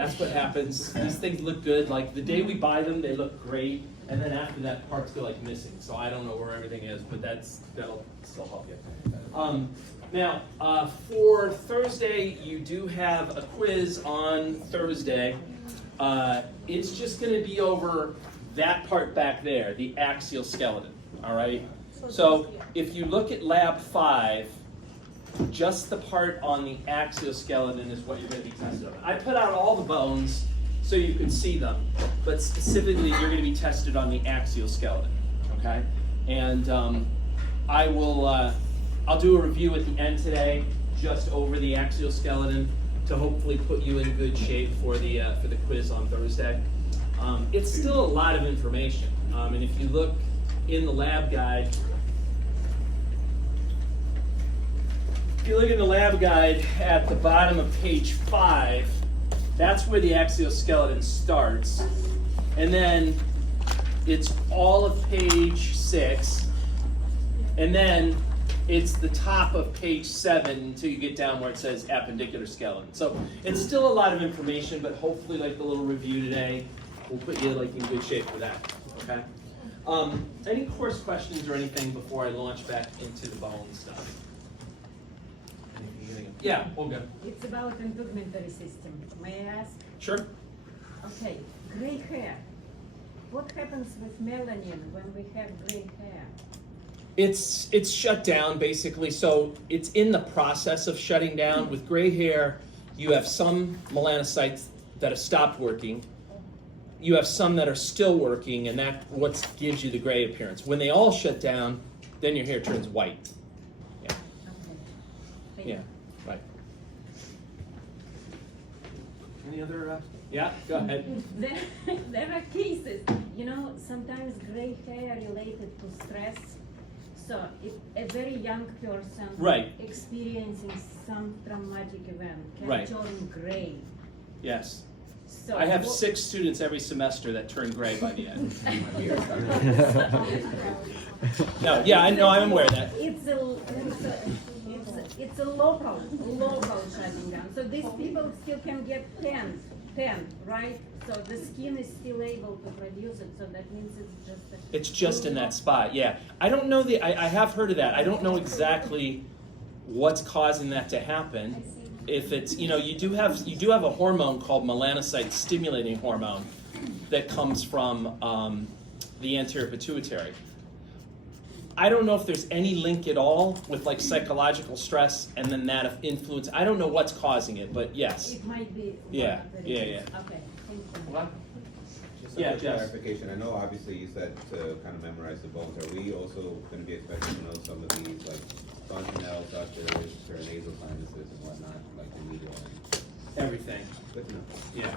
That's what happens. These things look good. Like the day we buy them, they look great, and then after that, parts go like missing. So I don't know where everything is, but that'll still help you. Now, for Thursday, you do have a quiz on Thursday. It's just going to be over that part back there, the axial skeleton. All right. So if you look at Lab 5. Just the part on the axial skeleton is what you're going to be tested on. I put out all the bones so you can see them, but specifically you're going to be tested on the axial skeleton, okay? And I'll do a review at the end today, just over the axial skeleton, to hopefully put you in good shape for the quiz on Thursday. It's still a lot of information, and if you look in the lab guide. If you look in the lab guide at the bottom of page 5, that's where the axial skeleton starts. And then it's all of page 6. And then it's the top of page 7 until you get down where it says appendicular skeleton. So it's still a lot of information, but hopefully like the little review today will put you like in good shape for that. Okay? Any course questions or anything before I launch back into the bone stuff? Yeah, we'll go. It's about integumentary system. May I ask? Sure. Okay, gray hair. What happens with melanin when we have gray hair? It's shut down basically, so it's in the process of shutting down. With gray hair, you have some melanocytes that have stopped working. You have some that are still working, and that's what gives you the gray appearance. When they all shut down, then your hair turns white. Yeah. Okay. Yeah. Right. Any other? Yeah, go ahead. There are cases, sometimes gray hair related to stress. So if a very young person Right. experiencing some traumatic event can Right. turn gray. Yes. So I have 6 students every semester that turn gray by the end. No, yeah, I know, I'm aware of that. It's a local shutting down. So these people still can get tan, right? So the skin is still able to produce it. So that means It's just in that spot, yeah. I don't know I have heard of that. I don't know exactly what's causing that to happen. If it's, you do have a hormone called melanocyte stimulating hormone that comes from the anterior pituitary. I don't know if there's any link at all with like psychological stress and then that influence. I don't know what's causing it, but yes. it might be. Yeah. Okay, thank you. What? Just a Yeah, quick Jess. clarification. I know obviously you said to kind of memorize the bones. Are we also going to be expected to know some of these like fontanelles, arteries, paranasal sinuses and whatnot, like the medial and Everything. good to know. Yeah.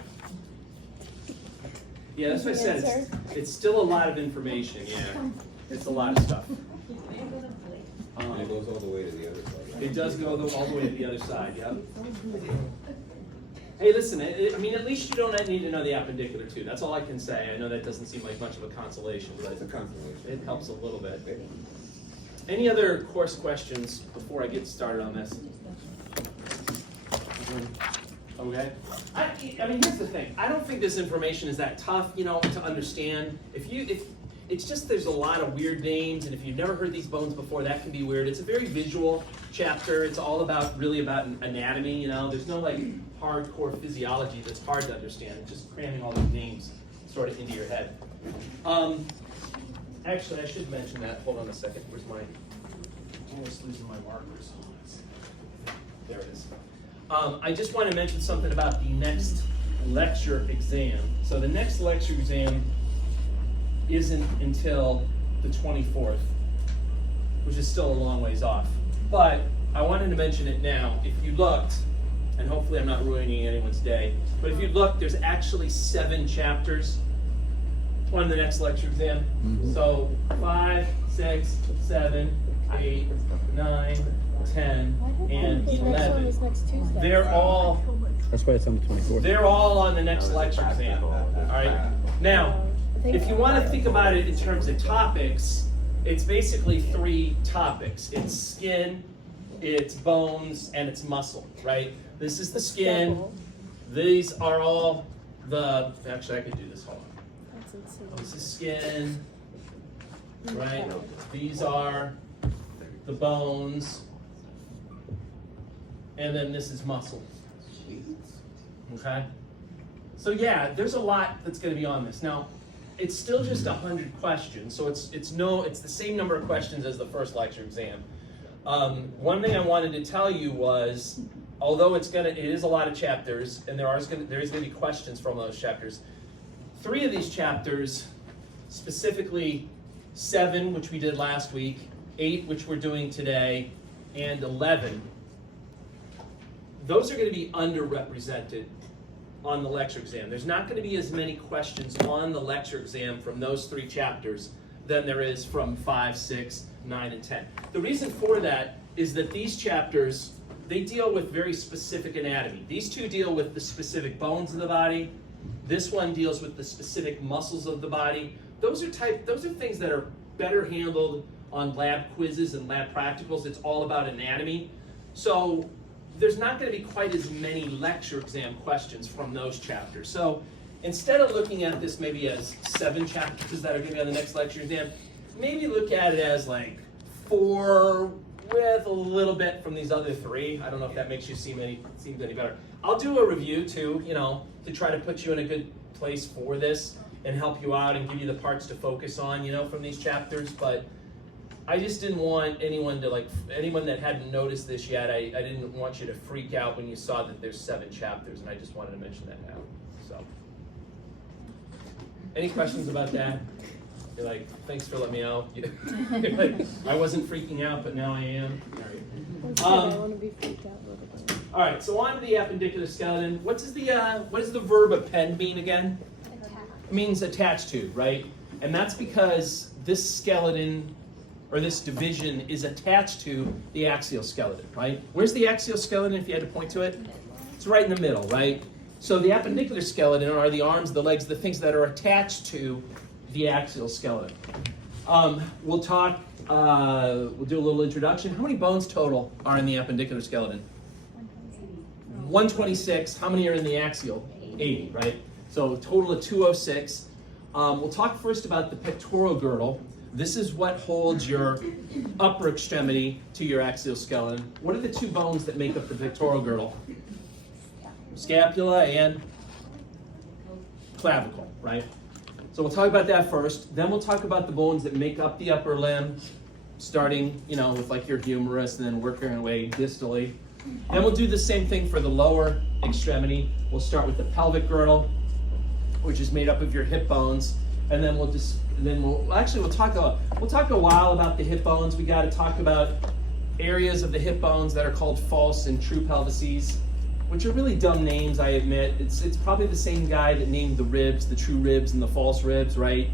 Yeah, that's what I said. It's still a lot of information, yeah. It's a lot of stuff. And it goes all the way to the other side. It does go all the way to the other side, yeah. Hey, listen, I mean, at least you don't need to know the appendicular too. That's all I can say. I know that doesn't seem like much of a consolation, but It's a consolation. it helps a little bit. Any other course questions before I get started on this? Okay. I mean, here's the thing. I don't think this information is that tough, to understand. If it's just there's a lot of weird names, and if you've never heard these bones before, that can be weird. It's a very visual chapter. It's all really about anatomy. There's no like hardcore physiology that's hard to understand. It's just cramming all these names sort of into your head. Actually, I should mention that. Hold on a second. Where's my? I'm almost losing my markers. There it is. I just want to mention something about the next lecture exam. So the next lecture exam isn't until the 24th, which is still a long ways off. But I wanted to mention it now. If you looked, and hopefully I'm not ruining anyone's day, but if you look, there's actually 7 chapters on the next lecture exam. Mm-hmm. So 5, 6, 7, 8, 9, 10, and 11. They're all That's why it's on the 24th. they're all on the next lecture exam. All right. Now, if you want to think about it in terms of topics, it's basically 3 topics. It's skin, it's bones, and it's muscle. Right. This is the skin. These are all actually I could do this, hold on. This is skin, right? These are the bones, and then this is muscle. Okay? So yeah, there's a lot that's going to be on this. Now, it's still just 100 questions, so it's the same number of questions as the first lecture exam. One thing I wanted to tell you was, although it is a lot of chapters, and there is going to be questions from those chapters. 3 of these chapters, specifically 7, which we did last week, 8, which we're doing today, and 11, those are going to be underrepresented on the lecture exam. There's not going to be as many questions on the lecture exam from those 3 chapters than there is from 5, 6, 9, and 10. The reason for that is that these chapters, they deal with very specific anatomy. These 2 deal with the specific bones of the body. This one deals with the specific muscles of the body. Those are things that are better handled on lab quizzes and lab practicals. It's all about anatomy. So there's not going to be quite as many lecture exam questions from those chapters. So instead of looking at this maybe as 7 chapters that are going to be on the next lecture exam, maybe look at it as like 4 with a little bit from these other 3. I don't know if that makes you seem any better. I'll do a review too, to try to put you in a good place for this and help you out and give you the parts to focus on, from these chapters. But I just didn't want anyone that hadn't noticed this yet, I didn't want you to freak out when you saw that there's 7 chapters, and I just wanted to mention that now. So, any questions about that? You're like, thanks for letting me know. You're like, I wasn't freaking out, but now I am. I want to be freaked out a little bit. All right, so on to the appendicular skeleton. What does the verb append mean again? It means attached to, right? And that's because this skeleton, or this division, is attached to the axial skeleton, right? Where's the axial skeleton if you had to point to it? It's right in the middle, right? So the appendicular skeleton are the arms, the legs, the things that are attached to the axial skeleton. We'll do a little introduction. How many bones total are in the appendicular skeleton? 126. How many are in the axial? 80, right? So a total of 206. We'll talk first about the pectoral girdle. This is what holds your upper extremity to your axial skeleton. What are the 2 bones that make up the pectoral girdle? Scapula and clavicle, right? So we'll talk about that first. Then we'll talk about the bones that make up the upper limb, starting, with like your humerus and then working our way distally. Then we'll do the same thing for the lower extremity. We'll start with the pelvic girdle, which is made up of your hip bones, and then we'll talk a while about the hip bones. We got to talk about areas of the hip bones that are called false and true pelvises, which are really dumb names, I admit. It's probably the same guy that named the ribs, the true ribs and the false ribs, right?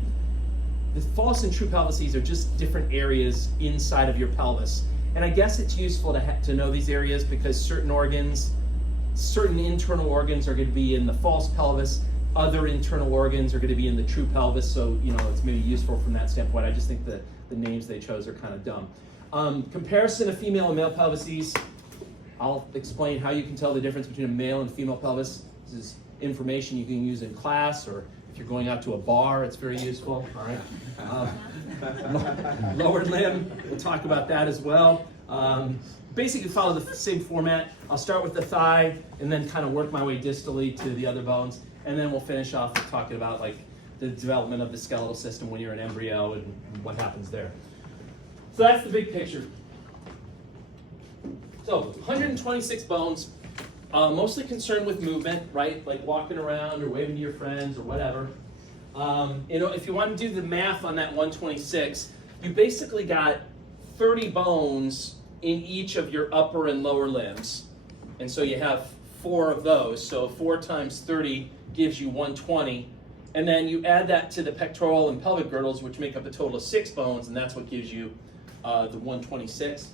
The false and true pelvises are just different areas inside of your pelvis. And I guess it's useful to know these areas because certain internal organs are going to be in the false pelvis, other internal organs are going to be in the true pelvis, so it's maybe useful from that standpoint. I just think the names they chose are kind of dumb. Comparison of female and male pelvises. I'll explain how you can tell the difference between a male and female pelvis. This is information you can use in class, or if you're going out to a bar, it's very useful. All right. Lower limb, we'll talk about that as well. Basically follow the same format. I'll start with the thigh and then kind of work my way distally to the other bones, and then we'll finish off with talking about like the development of the skeletal system when you're an embryo and what happens there. So that's the big picture. So 126 bones, mostly concerned with movement, right? Like walking around or waving to your friends or whatever. If you want to do the math on that 126, you basically got 30 bones in each of your upper and lower limbs. And so you have 4 of those. So 4 times 30 gives you 120. And then you add that to the pectoral and pelvic girdles, which make up a total of 6 bones, and that's what gives you the 126.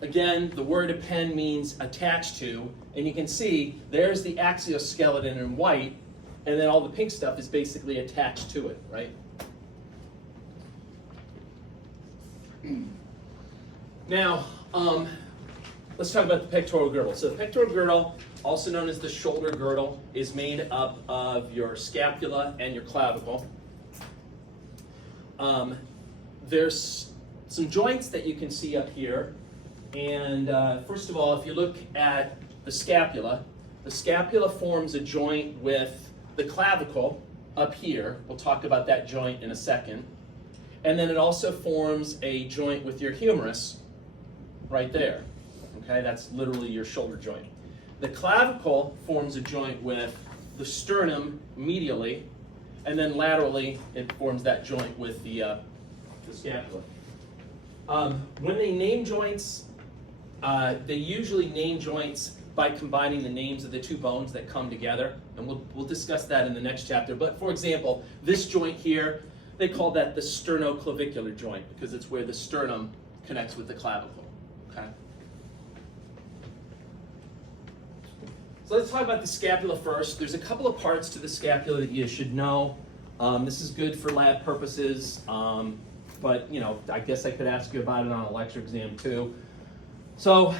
Again, the word append means attached to, and you can see there's the axioskeleton in white, and then all the pink stuff is basically attached to it, right? Now, let's talk about the pectoral girdle. So the pectoral girdle, also known as the shoulder girdle, is made up of your scapula and your clavicle. There's some joints that you can see up here. And first of all, if you look at the scapula forms a joint with the clavicle up here. We'll talk about that joint in a second. And then it also forms a joint with your humerus right there. Okay, that's literally your shoulder joint. The clavicle forms a joint with the sternum medially, and then laterally it forms that joint with the scapula. When they name joints, they usually name joints by combining the names of the two bones that come together, and we'll discuss that in the next chapter. But for example, this joint here, they call that the sternoclavicular joint because it's where the sternum connects with the clavicle. Okay. So let's talk about the scapula first. There's a couple of parts to the scapula that you should know. This is good for lab purposes, but you know, I guess I could ask you about it on a lecture exam too. So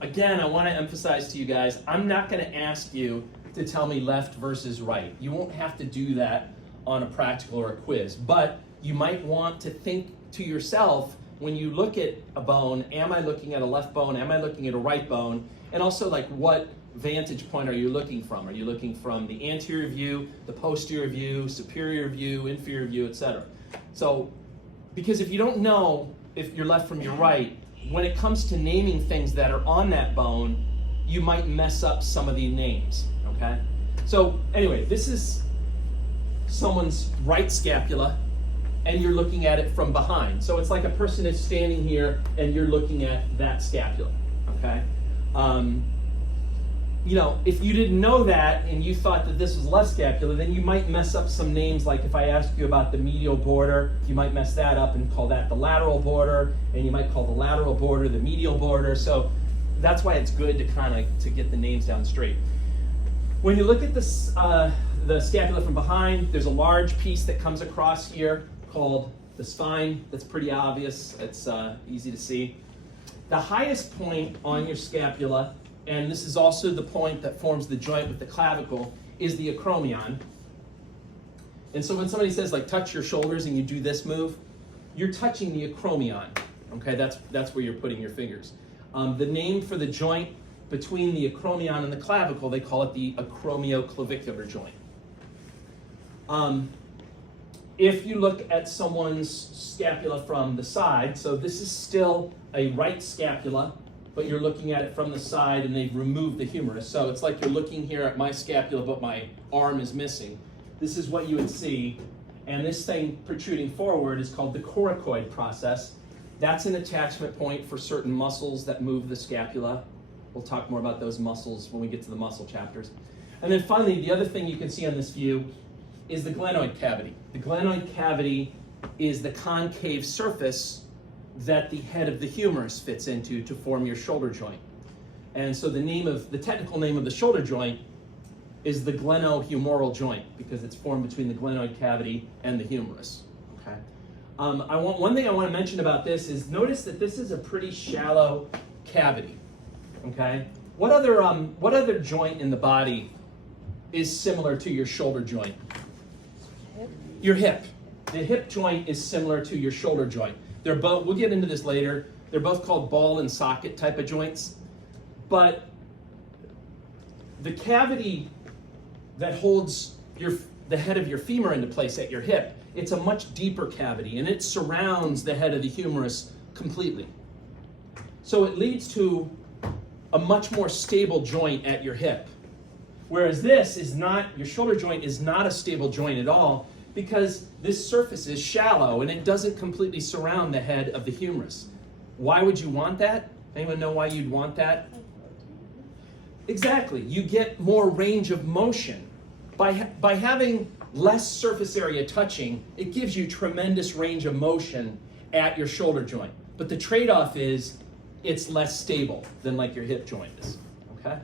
again, I want to emphasize to you guys, I'm not going to ask you to tell me left versus right. You won't have to do that on a practical or a quiz, but you might want to think to yourself when you look at a bone, am I looking at a left bone, am I looking at a right bone, and also like what vantage point are you looking from? Are you looking from the anterior view, the posterior view, superior view, inferior view, etc.? So, because if you don't know if you're left from your right, when it comes to naming things that are on that bone, you might mess up some of the names, okay? So anyway, this is someone's right scapula, and you're looking at it from behind. So it's like a person is standing here, and you're looking at that scapula, okay? You know, if you didn't know that, and you thought that this was left scapula, then you might mess up some names, like if I asked you about the medial border, you might mess that up and call that the lateral border, and you might call the lateral border the medial border. So that's why it's good to kind of to get the names down straight. When you look at this, the scapula from behind, there's a large piece that comes across here called the spine. That's pretty obvious. It's easy to see. The highest point on your scapula, and this is also the point that forms the joint with the clavicle, is the acromion. And so when somebody says like touch your shoulders and you do this move, you're touching the acromion. Okay, that's where you're putting your fingers. The name for the joint between the acromion and the clavicle, they call it the acromioclavicular joint. If you look at someone's scapula from the side, so this is still a right scapula, but you're looking at it from the side and they've removed the humerus. So it's like you're looking here at my scapula, but my arm is missing. This is what you would see. And this thing protruding forward is called the coracoid process. That's an attachment point for certain muscles that move the scapula. We'll talk more about those muscles when we get to the muscle chapters. And then finally, the other thing you can see on this view is the glenoid cavity. The glenoid cavity is the concave surface that the head of the humerus fits into to form your shoulder joint. And so the technical name of the shoulder joint is the glenohumeral joint because it's formed between the glenoid cavity and the humerus. Okay. One thing I want to mention about this is notice that this is a pretty shallow cavity. Okay. What other joint in the body is similar to your shoulder joint? Your hip. The hip joint is similar to your shoulder joint. They're both, we'll get into this later, they're both called ball and socket type of joints. But the cavity that holds the head of your femur into place at your hip, it's a much deeper cavity and it surrounds the head of the humerus completely. So it leads to a much more stable joint at your hip. Whereas this is not, your shoulder joint is not a stable joint at all because this surface is shallow and it doesn't completely surround the head of the humerus. Why would you want that? Anyone know why you'd want that? Exactly, you get more range of motion. By having less surface area touching, it gives you tremendous range of motion at your shoulder joint. But the trade-off is it's less stable than like your hip joint is, okay?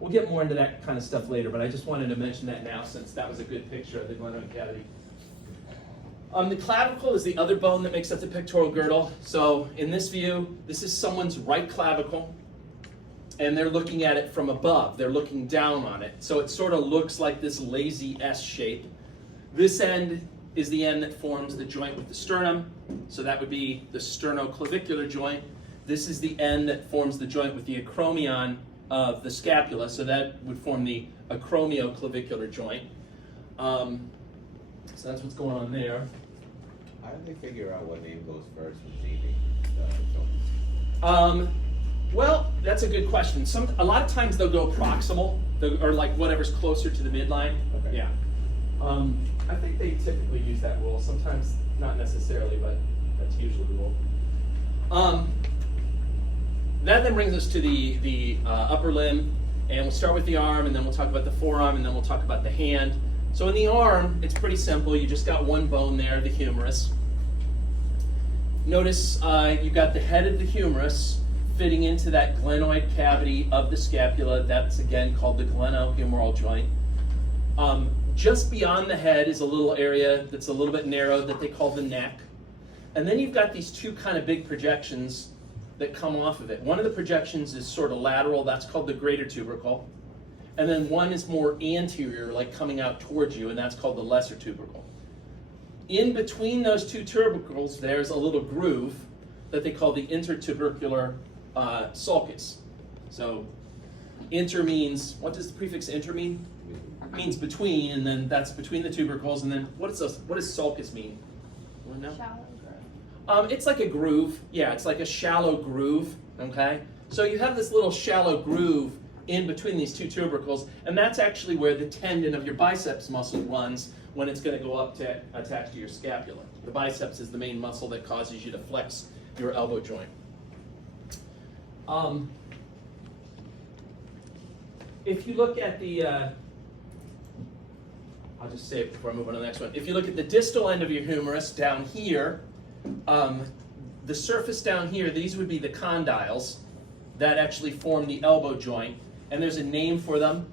We'll get more into that kind of stuff later, but I just wanted to mention that now since that was a good picture of the glenoid cavity. The clavicle is the other bone that makes up the pectoral girdle. So in this view, this is someone's right clavicle. and they're looking at it from above. They're looking down on it. So it sort of looks like this lazy S shape. This end is the end that forms the joint with the sternum. So that would be the sternoclavicular joint. This is the end that forms the joint with the acromion of the scapula. So that would form the acromioclavicular joint. So that's what's going on there. How do they figure out what name goes first when naming the joints? Well, that's a good question. A lot of times they'll go proximal, or like whatever's closer to the midline. Okay. Yeah. I think they typically use that rule. Sometimes not necessarily, but that's usually the rule. That then brings us to the upper limb, and we'll start with the arm, and then we'll talk about the forearm, and then we'll talk about the hand. So in the arm, it's pretty simple. You just got one bone there, the humerus. Notice you've got the head of the humerus fitting into that glenoid cavity of the scapula. That's again called the glenohumeral joint. Just beyond the head is a little area that's a little bit narrow that they call the neck. And then you've got these two kind of big projections that come off of it. One of the projections is sort of lateral, that's called the greater tubercle. And then one is more anterior, like coming out towards you, and that's called the lesser tubercle. In between those two tubercles, there's a little groove that they call the intertubercular sulcus. So inter means, what does the prefix inter mean? It means between, and then that's between the tubercles, and then what does sulcus mean? Anyone know? Shallow growth. It's like a groove. Yeah, it's like a shallow groove, okay? So you have this little shallow groove in between these two tubercles, and that's actually where the tendon of your biceps muscle runs when it's going to go up to attach to your scapula. The biceps is the main muscle that causes you to flex your elbow joint. If you look at the, I'll just say it before I move on to the next one. If you look at the distal end of your humerus down here, the surface down here, these would be the condyles that actually form the elbow joint. And there's a name for them.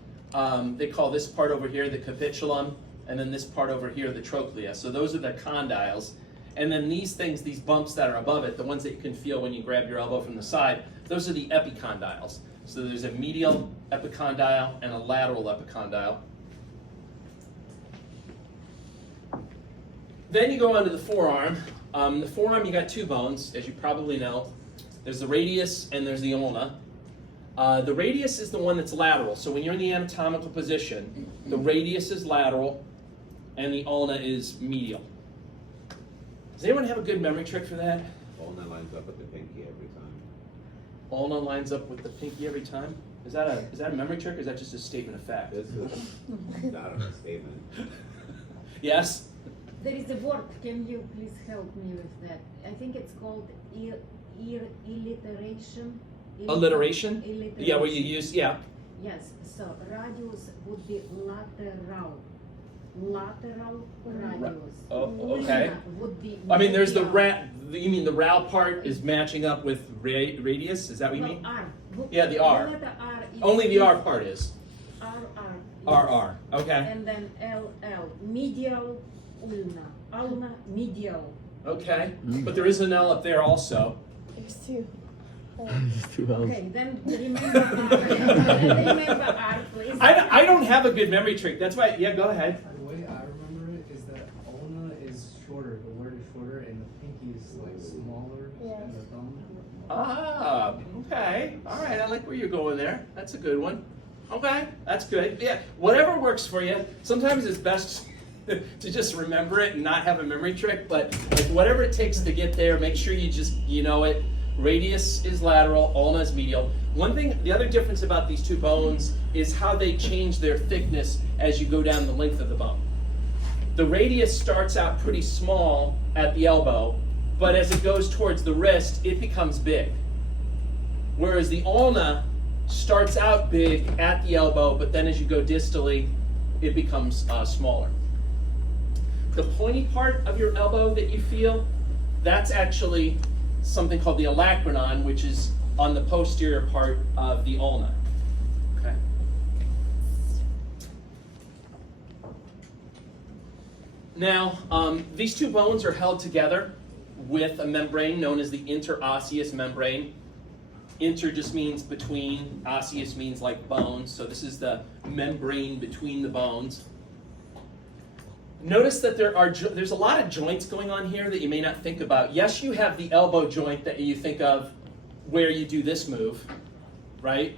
They call this part over here the capitulum, and then this part over here the trochlea. So those are the condyles. And then these things, these bumps that are above it, the ones that you can feel when you grab your elbow from the side, those are the epicondyles. So there's a medial epicondyle and a lateral epicondyle. Then you go on to the forearm. The forearm, you got two bones, as you probably know. There's the radius and there's the ulna. The radius is the one that's lateral. So when you're in the anatomical position, the radius is lateral and the ulna is medial. Does anyone have a good memory trick for that? Ulna lines up with the pinky every time. Ulna lines up with the pinky every time? Is that a memory trick, or is that just a statement of fact? This is not a statement. Yes? There is a word, can you please help me with that? I think it's called alliteration. Alliteration? Alliteration. Yeah, where you use, yeah. Yes, so radius would be lateral. Lateral radius. Oh, okay. Ulna would be I mean, there's the medial. you mean the RAL part is matching up with radius? Is that what you mean? R. Yeah, the R. letter R is Only the R part is. RR. RR, okay. And then LL, medial ulna. Ulna medial. Okay, but there is an L up there also. There's two. Okay, then remember R. Remember R, please. I don't have a good memory trick. That's why, yeah, go ahead. The way I remember it is that ulna is shorter, the word is shorter, and the pinky is like smaller than the thumb. Ah, okay. All right, I like where you're going there. That's a good one. Okay, that's good. Yeah, whatever works for you. Sometimes it's best to just remember it and not have a memory trick, but like whatever it takes to get there, make sure you know it. Radius is lateral, ulna is medial. One thing, the other difference about these two bones is how they change their thickness as you go down the length of the bone. The radius starts out pretty small at the elbow, but as it goes towards the wrist, it becomes big. Whereas the ulna starts out big at the elbow, but then as you go distally, it becomes smaller. The pointy part of your elbow that you feel, that's actually something called the olecranon, which is on the posterior part of the ulna. Okay. Now, these two bones are held together with a membrane known as the interosseous membrane. Inter just means between, osseous means like bones, so this is the membrane between the bones. Notice that there's a lot of joints going on here that you may not think about. Yes, you have the elbow joint that you think of where you do this move, right?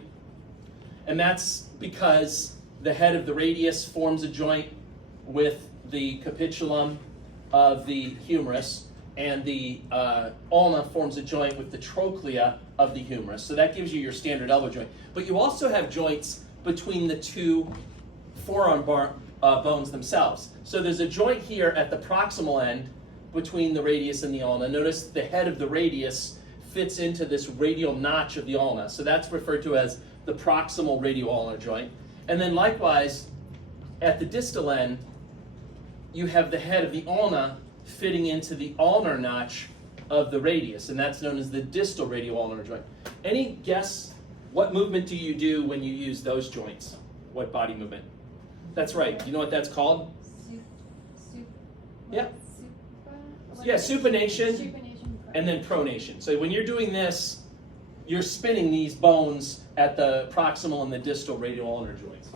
And that's because the head of the radius forms a joint with the capitulum of the humerus, and the ulna forms a joint with the trochlea of the humerus. So that gives you your standard elbow joint. But you also have joints between the two forearm bones themselves. So there's a joint here at the proximal end between the radius and the ulna. Notice the head of the radius fits into this radial notch of the ulna. So that's referred to as the proximal radioulnar joint. And then likewise, at the distal end, you have the head of the ulna fitting into the ulnar notch of the radius, and that's known as the distal radioulnar joint. Any guess what movement do you do when you use those joints? What body movement? That's right. You know what that's called? Yeah. Yeah, supination and then pronation. So when you're doing this, you're spinning these bones at the proximal and the distal radioulnar joints.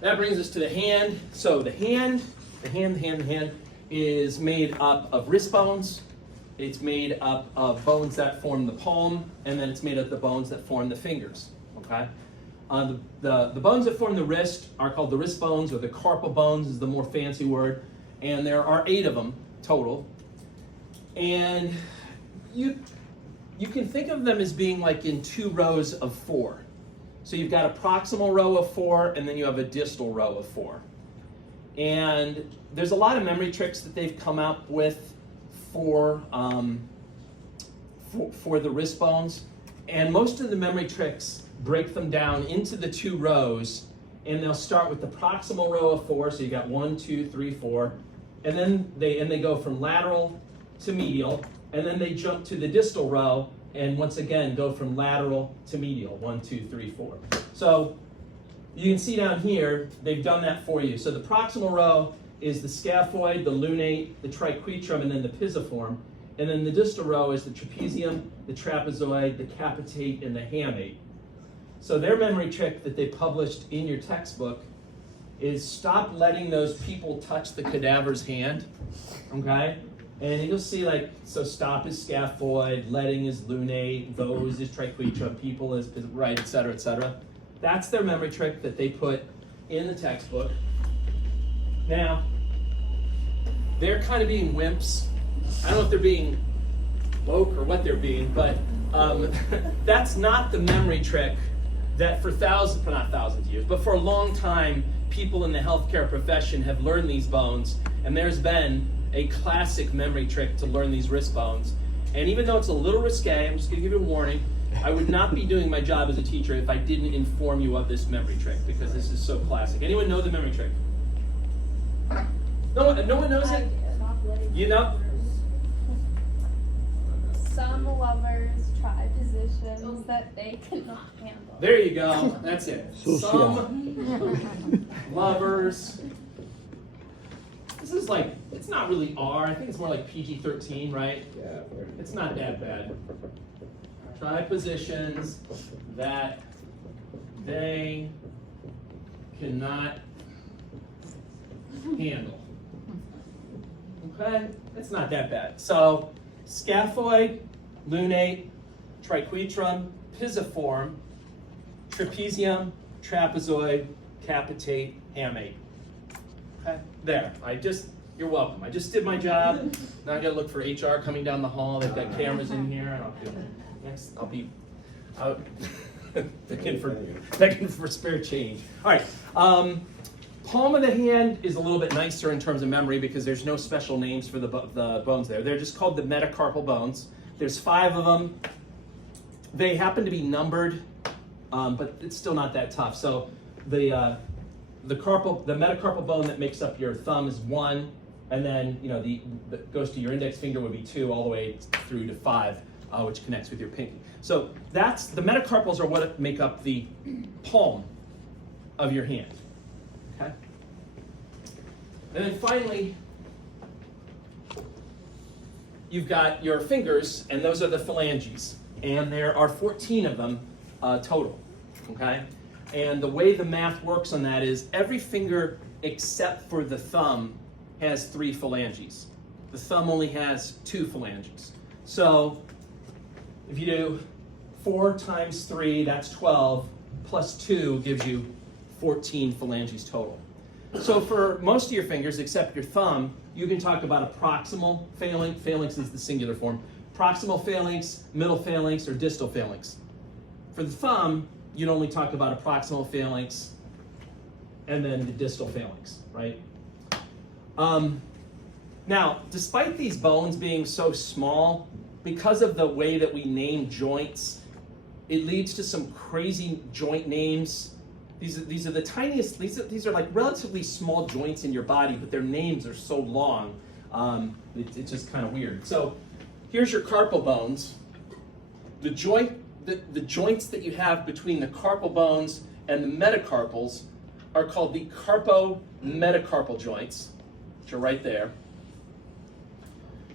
That brings us to the hand. So the hand is made up of wrist bones. It's made up of bones that form the palm, and then it's made up of the bones that form the fingers. Okay. The bones that form the wrist are called the wrist bones, or the carpal bones is the more fancy word, and there are 8 of them total. And you can think of them as being like in 2 rows of 4. So you've got a proximal row of 4, and then you have a distal row of 4. And there's a lot of memory tricks that they've come up with for the wrist bones. And most of the memory tricks break them down into the 2 rows, and they'll start with the proximal row of 4. So you got 1, 2, 3, 4, and then they go from lateral to medial, and then they jump to the distal row, and once again go from lateral to medial, 1, 2, 3, 4. So you can see down here, they've done that for you. So the proximal row is the scaphoid, the lunate, the triquetrum, and then the pisiform. And then the distal row is the trapezium, the trapezoid, the capitate, and the hamate. So their memory trick that they published in your textbook is stop letting those people touch the cadaver's hand, okay? And you'll see, like, so stop is scaphoid, letting is lunate, those is triquetrum, people is right, et cetera, et cetera. That's their memory trick that they put in the textbook. Now, they're kind of being wimps. I don't know if they're being woke or what they're being, but that's not the memory trick that for not thousands of years, but for a long time, people in the healthcare profession have learned these bones, and there's been a classic memory trick to learn these wrist bones. And even though it's a little risque, I'm just gonna give you a warning, I would not be doing my job as a teacher if I didn't inform you of this memory trick, because this is so classic. Anyone know the memory trick? No one knows it? You know? Some lovers try positions that they cannot handle. There you go, that's it. Some lovers. This is like, it's not really R, I think it's more like PG-13, right? Yeah. It's not that bad. Try positions that they cannot handle. Okay? It's not that bad. So, scaphoid, lunate, triquetrum, pisiform, trapezium, trapezoid, capitate, hamate. Okay? There. You're welcome. I just did my job. Now I gotta look for HR coming down the hall. They've got cameras in here. I'll be out begging for spare change. All right. Palm of the hand is a little bit nicer in terms of memory because there's no special names for the bones there. They're just called the metacarpal bones. There's 5 of them. They happen to be numbered, but it's still not that tough. So the metacarpal bone that makes up your thumb is 1, and then that goes to your index finger would be 2, all the way through to 5, which connects with your pinky. So that's the metacarpals are what make up the palm of your hand. Okay. And then finally, you've got your fingers, and those are the phalanges. And there are 14 of them total, okay? And the way the math works on that is every finger except for the thumb has 3 phalanges. The thumb only has 2 phalanges. So if you do 4 times 3, that's 12, plus 2 gives you 14 phalanges total. So for most of your fingers, except your thumb, you can talk about a proximal phalanx. Phalanx is the singular form. Proximal phalanx, middle phalanx, or distal phalanx. For the thumb, you'd only talk about a proximal phalanx and then the distal phalanx, right? Now, despite these bones being so small, because of the way that we name joints, it leads to some crazy joint names. These are the tiniest, these are like relatively small joints in your body, but their names are so long, it's just kind of weird. So here's your carpal bones. The joints that you have between the carpal bones and the metacarpals are called the carpo-metacarpal joints, which are right there.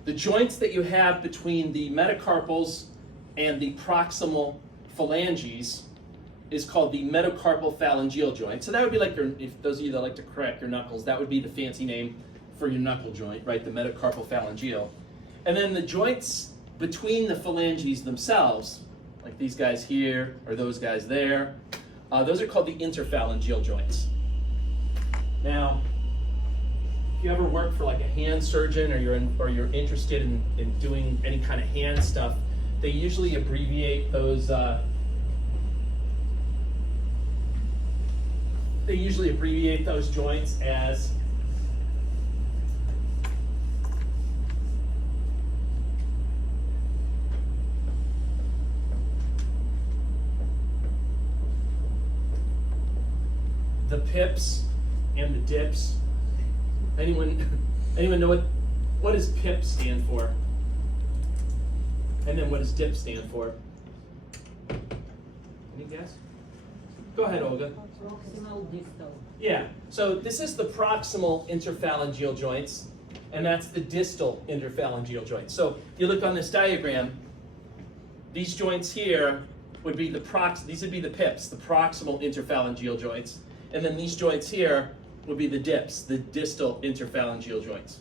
The joints that you have between the metacarpals and the proximal phalanges is called the metacarpal phalangeal joint. So that would be like if those of you that like to crack your knuckles, that would be the fancy name for your knuckle joint, right? The metacarpal phalangeal. And then the joints between the phalanges themselves, like these guys here or those guys there, those are called the interphalangeal joints. Now, if you ever work for like a hand surgeon or you're interested in doing any kind of hand stuff, they usually abbreviate those joints as the pips and the dips. Anyone know what does PIP stand for? And then what does DIP stand for? Any guess? Go ahead, Olga. Proximal distal. Yeah, so this is the proximal interphalangeal joints, and that's the distal interphalangeal joints. So if you look on this diagram, these joints here would be these would be the pips, the proximal interphalangeal joints, and then these joints here would be the dips, the distal interphalangeal joints.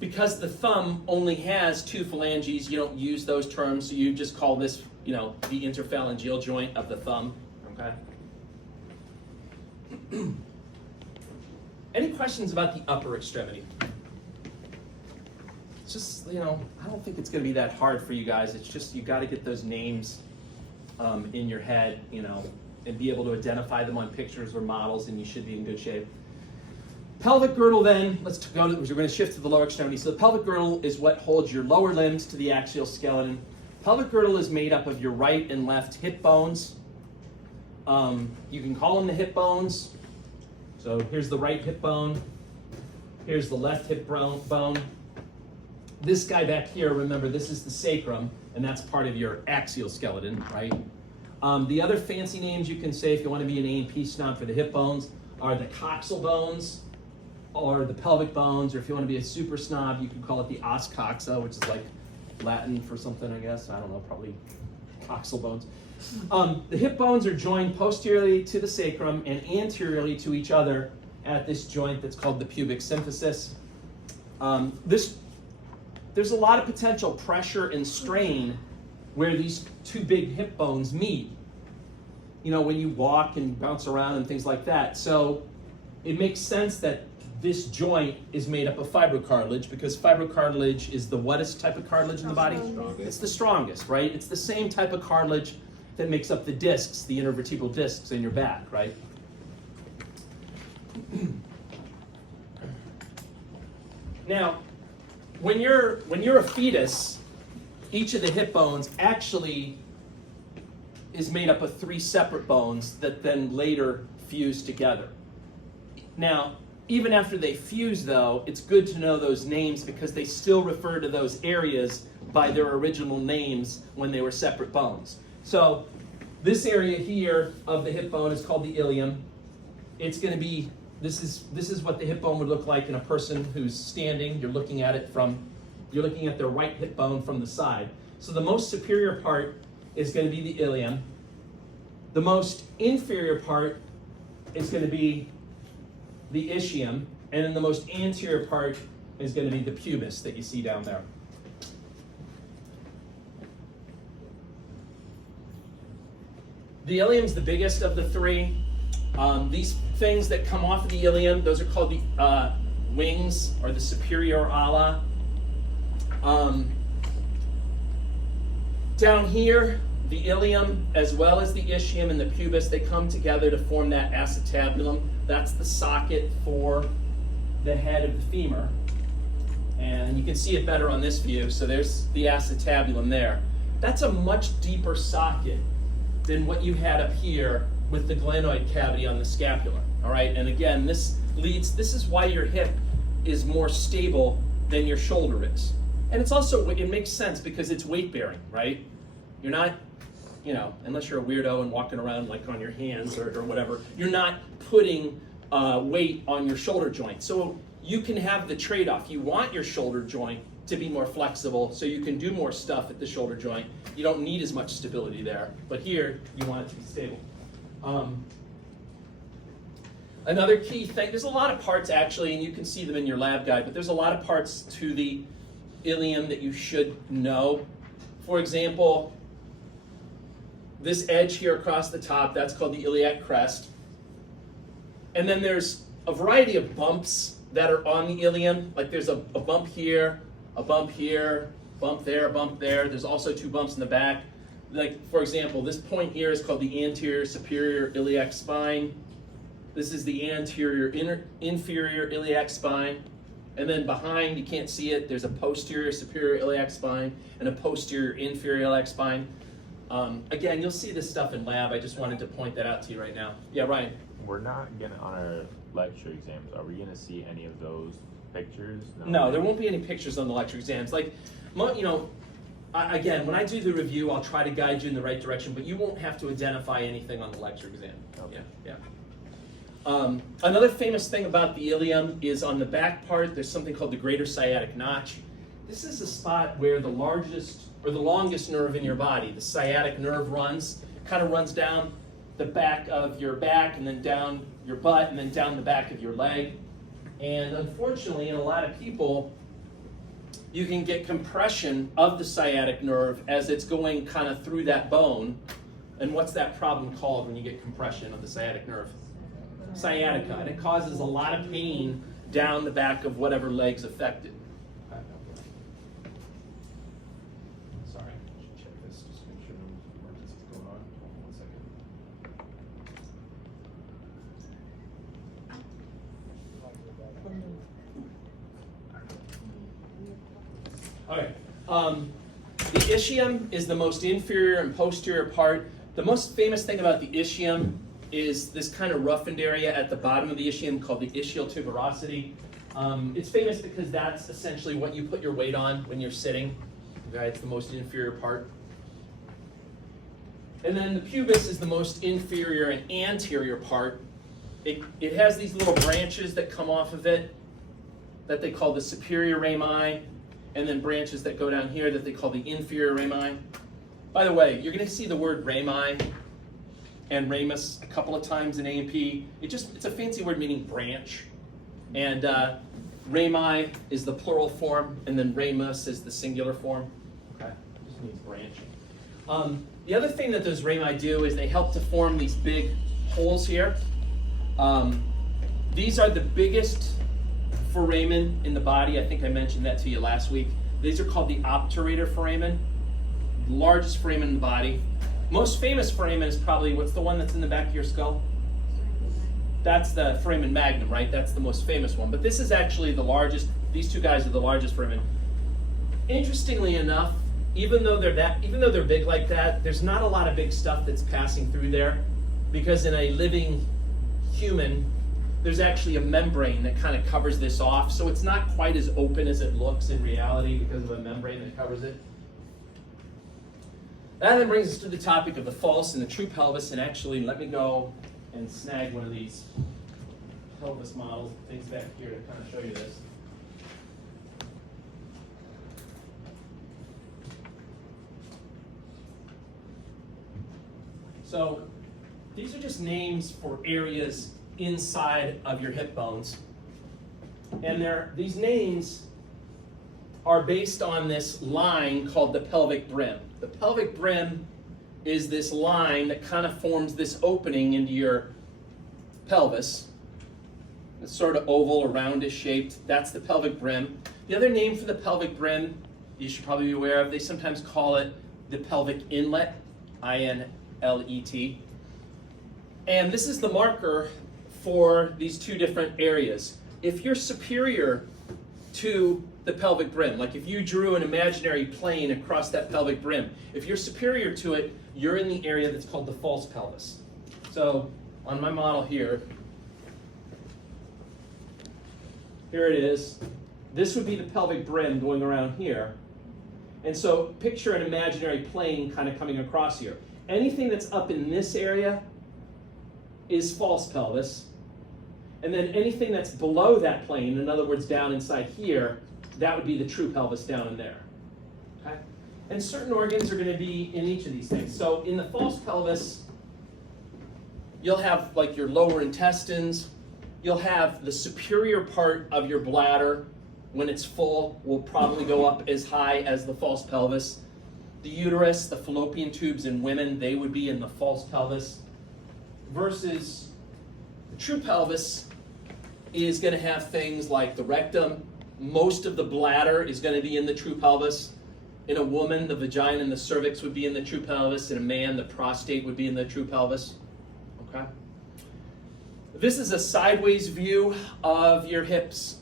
Because the thumb only has 2 phalanges, you don't use those terms, so you just call this, the interphalangeal joint of the thumb, okay? Any questions about the upper extremity? It's just, I don't think it's gonna be that hard for you guys. It's just, you gotta get those names in your head, and be able to identify them on pictures or models, and you should be in good shape. Pelvic girdle then, we're going to shift to the lower extremity. So the pelvic girdle is what holds your lower limbs to the axial skeleton. Pelvic girdle is made up of your right and left hip bones. You can call them the hip bones. So here's the right hip bone. Here's the left hip bone. This guy back here, remember, this is the sacrum, and that's part of your axial skeleton, right? The other fancy names you can say if you want to be an A&P snob for the hip bones are the coxal bones, or the pelvic bones, or if you want to be a super snob, you can call it the os coxa, which is like Latin for something, I guess. I don't know, probably coxal bones. The hip bones are joined posteriorly to the sacrum and anteriorly to each other at this joint that's called the pubic symphysis. There's a lot of potential pressure and strain where these 2 big hip bones meet, when you walk and bounce around and things like that. So it makes sense that this joint is made up of fibrocartilage, because fibrocartilage is the wettest type of cartilage in the body? Strongest. It's the strongest, right? It's the same type of cartilage that makes up the discs, the intervertebral discs in your back, right? Now, when you're a fetus, each of the hip bones actually is made up of 3 separate bones that then later fuse together. Now, even after they fuse, though, it's good to know those names because they still refer to those areas by their original names when they were separate bones. So this area here of the hip bone is called the ilium. It's going to be, this is what the hip bone would look like in a person who's standing. You're looking at it from you're looking at their right hip bone from the side. So the most superior part is going to be the ilium. The most inferior part is going to be the ischium, and then the most anterior part is going to be the pubis that you see down there. The ilium's the biggest of the three. These things that come off of the ilium, those are called the wings, or the superior ala. Down here, the ilium, as well as the ischium and the pubis, they come together to form that acetabulum. That's the socket for the head of the femur. And you can see it better on this view. So there's the acetabulum there. That's a much deeper socket than what you had up here with the glenoid cavity on the scapula. All right, and again, this is why your hip is more stable than your shoulder is. And it's also, it makes sense because it's weight bearing, right? You're not, unless you're a weirdo and walking around like on your hands or whatever, you're not putting weight on your shoulder joint. So you can have the trade-off. You want your shoulder joint to be more flexible so you can do more stuff at the shoulder joint. You don't need as much stability there, but here you want it to be stable. Another key thing, there's a lot of parts actually, and you can see them in your lab guide, but there's a lot of parts to the ilium that you should know. For example, this edge here across the top, that's called the iliac crest. And then there's a variety of bumps that are on the ilium, like there's a bump here, a bump here, bump there, bump there. There's also 2 bumps in the back. Like, for example, this point here is called the anterior superior iliac spine. This is the anterior inferior iliac spine. And then behind, you can't see it, there's a posterior superior iliac spine and a posterior inferior iliac spine. Again, you'll see this stuff in lab. I just wanted to point that out to you right now. Yeah, Ryan? We're not gonna, on our lecture exams, are we gonna see any of those pictures? No, there won't be any pictures on the lecture exams. Like, again, when I do the review, I'll try to guide you in the right direction, but you won't have to identify anything on the lecture exam. Okay. Yeah. Another famous thing about the ilium is on the back part, there's something called the greater sciatic notch. This is the spot where the largest or the longest nerve in your body, the sciatic nerve, runs. Kind of runs down the back of your back and then down your butt and then down the back of your leg. And unfortunately, in a lot of people, you can get compression of the sciatic nerve as it's going kind of through that bone. And what's that problem called when you get compression of the sciatic nerve? Sciatica. And it causes a lot of pain down the back of whatever leg's affected. Sorry, I should check this just to make sure no emergency's going on. Hold on 1 second. Okay. The ischium is the most inferior and posterior part. The most famous thing about the ischium is this kind of roughened area at the bottom of the ischium called the ischial tuberosity. It's famous because that's essentially what you put your weight on when you're sitting. Okay, it's the most inferior part. And then the pubis is the most inferior and anterior part. It has these little branches that come off of it that they call the superior rami, and then branches that go down here that they call the inferior rami. By the way, you're going to see the word rami and ramus a couple of times in A&P. It's a fancy word meaning branch. And rami is the plural form, and then ramus is the singular form. Okay, it just means branch. The other thing that those rami do is they help to form these big holes here. These are the biggest foramen in the body. I think I mentioned that to you last week. These are called the obturator foramen, the largest foramen in the body. Most famous foramen is probably, what's the one that's in the back of your skull? That's the foramen magnum, right? That's the most famous one. But this is actually the largest. These 2 guys are the largest foramen. Interestingly enough, even though they're big like that, there's not a lot of big stuff that's passing through there, because in a living human, there's actually a membrane that kind of covers this off. So it's not quite as open as it looks in reality because of a membrane that covers it. That then brings us to the topic of the false and the true pelvis. And actually, let me go and snag one of these pelvis models, things back here to kind of show you this. So these are just names for areas inside of your hip bones. And these names are based on this line called the pelvic brim. The pelvic brim is this line that kind of forms this opening into your pelvis. It's sort of oval or roundish shaped. That's the pelvic brim. The other name for the pelvic brim you should probably be aware of, they sometimes call it the pelvic inlet, I-N-L-E-T. And this is the marker for these two different areas. If you're superior to the pelvic brim, like if you drew an imaginary plane across that pelvic brim, if you're superior to it, you're in the area that's called the false pelvis. So on my model here it is. This would be the pelvic brim going around here. And so picture an imaginary plane kind of coming across here. Anything that's up in this area is false pelvis. And then anything that's below that plane, in other words, down inside here, that would be the true pelvis down in there. Okay? And certain organs are going to be in each of these things. So in the false pelvis, you'll have like your lower intestines. You'll have the superior part of your bladder, when it's full, will probably go up as high as the false pelvis. The uterus, the fallopian tubes in women, they would be in the false pelvis. Versus the true pelvis is going to have things like the rectum. Most of the bladder is going to be in the true pelvis. In a woman, the vagina and the cervix would be in the true pelvis. In a man, the prostate would be in the true pelvis. Okay? This is a sideways view of your hips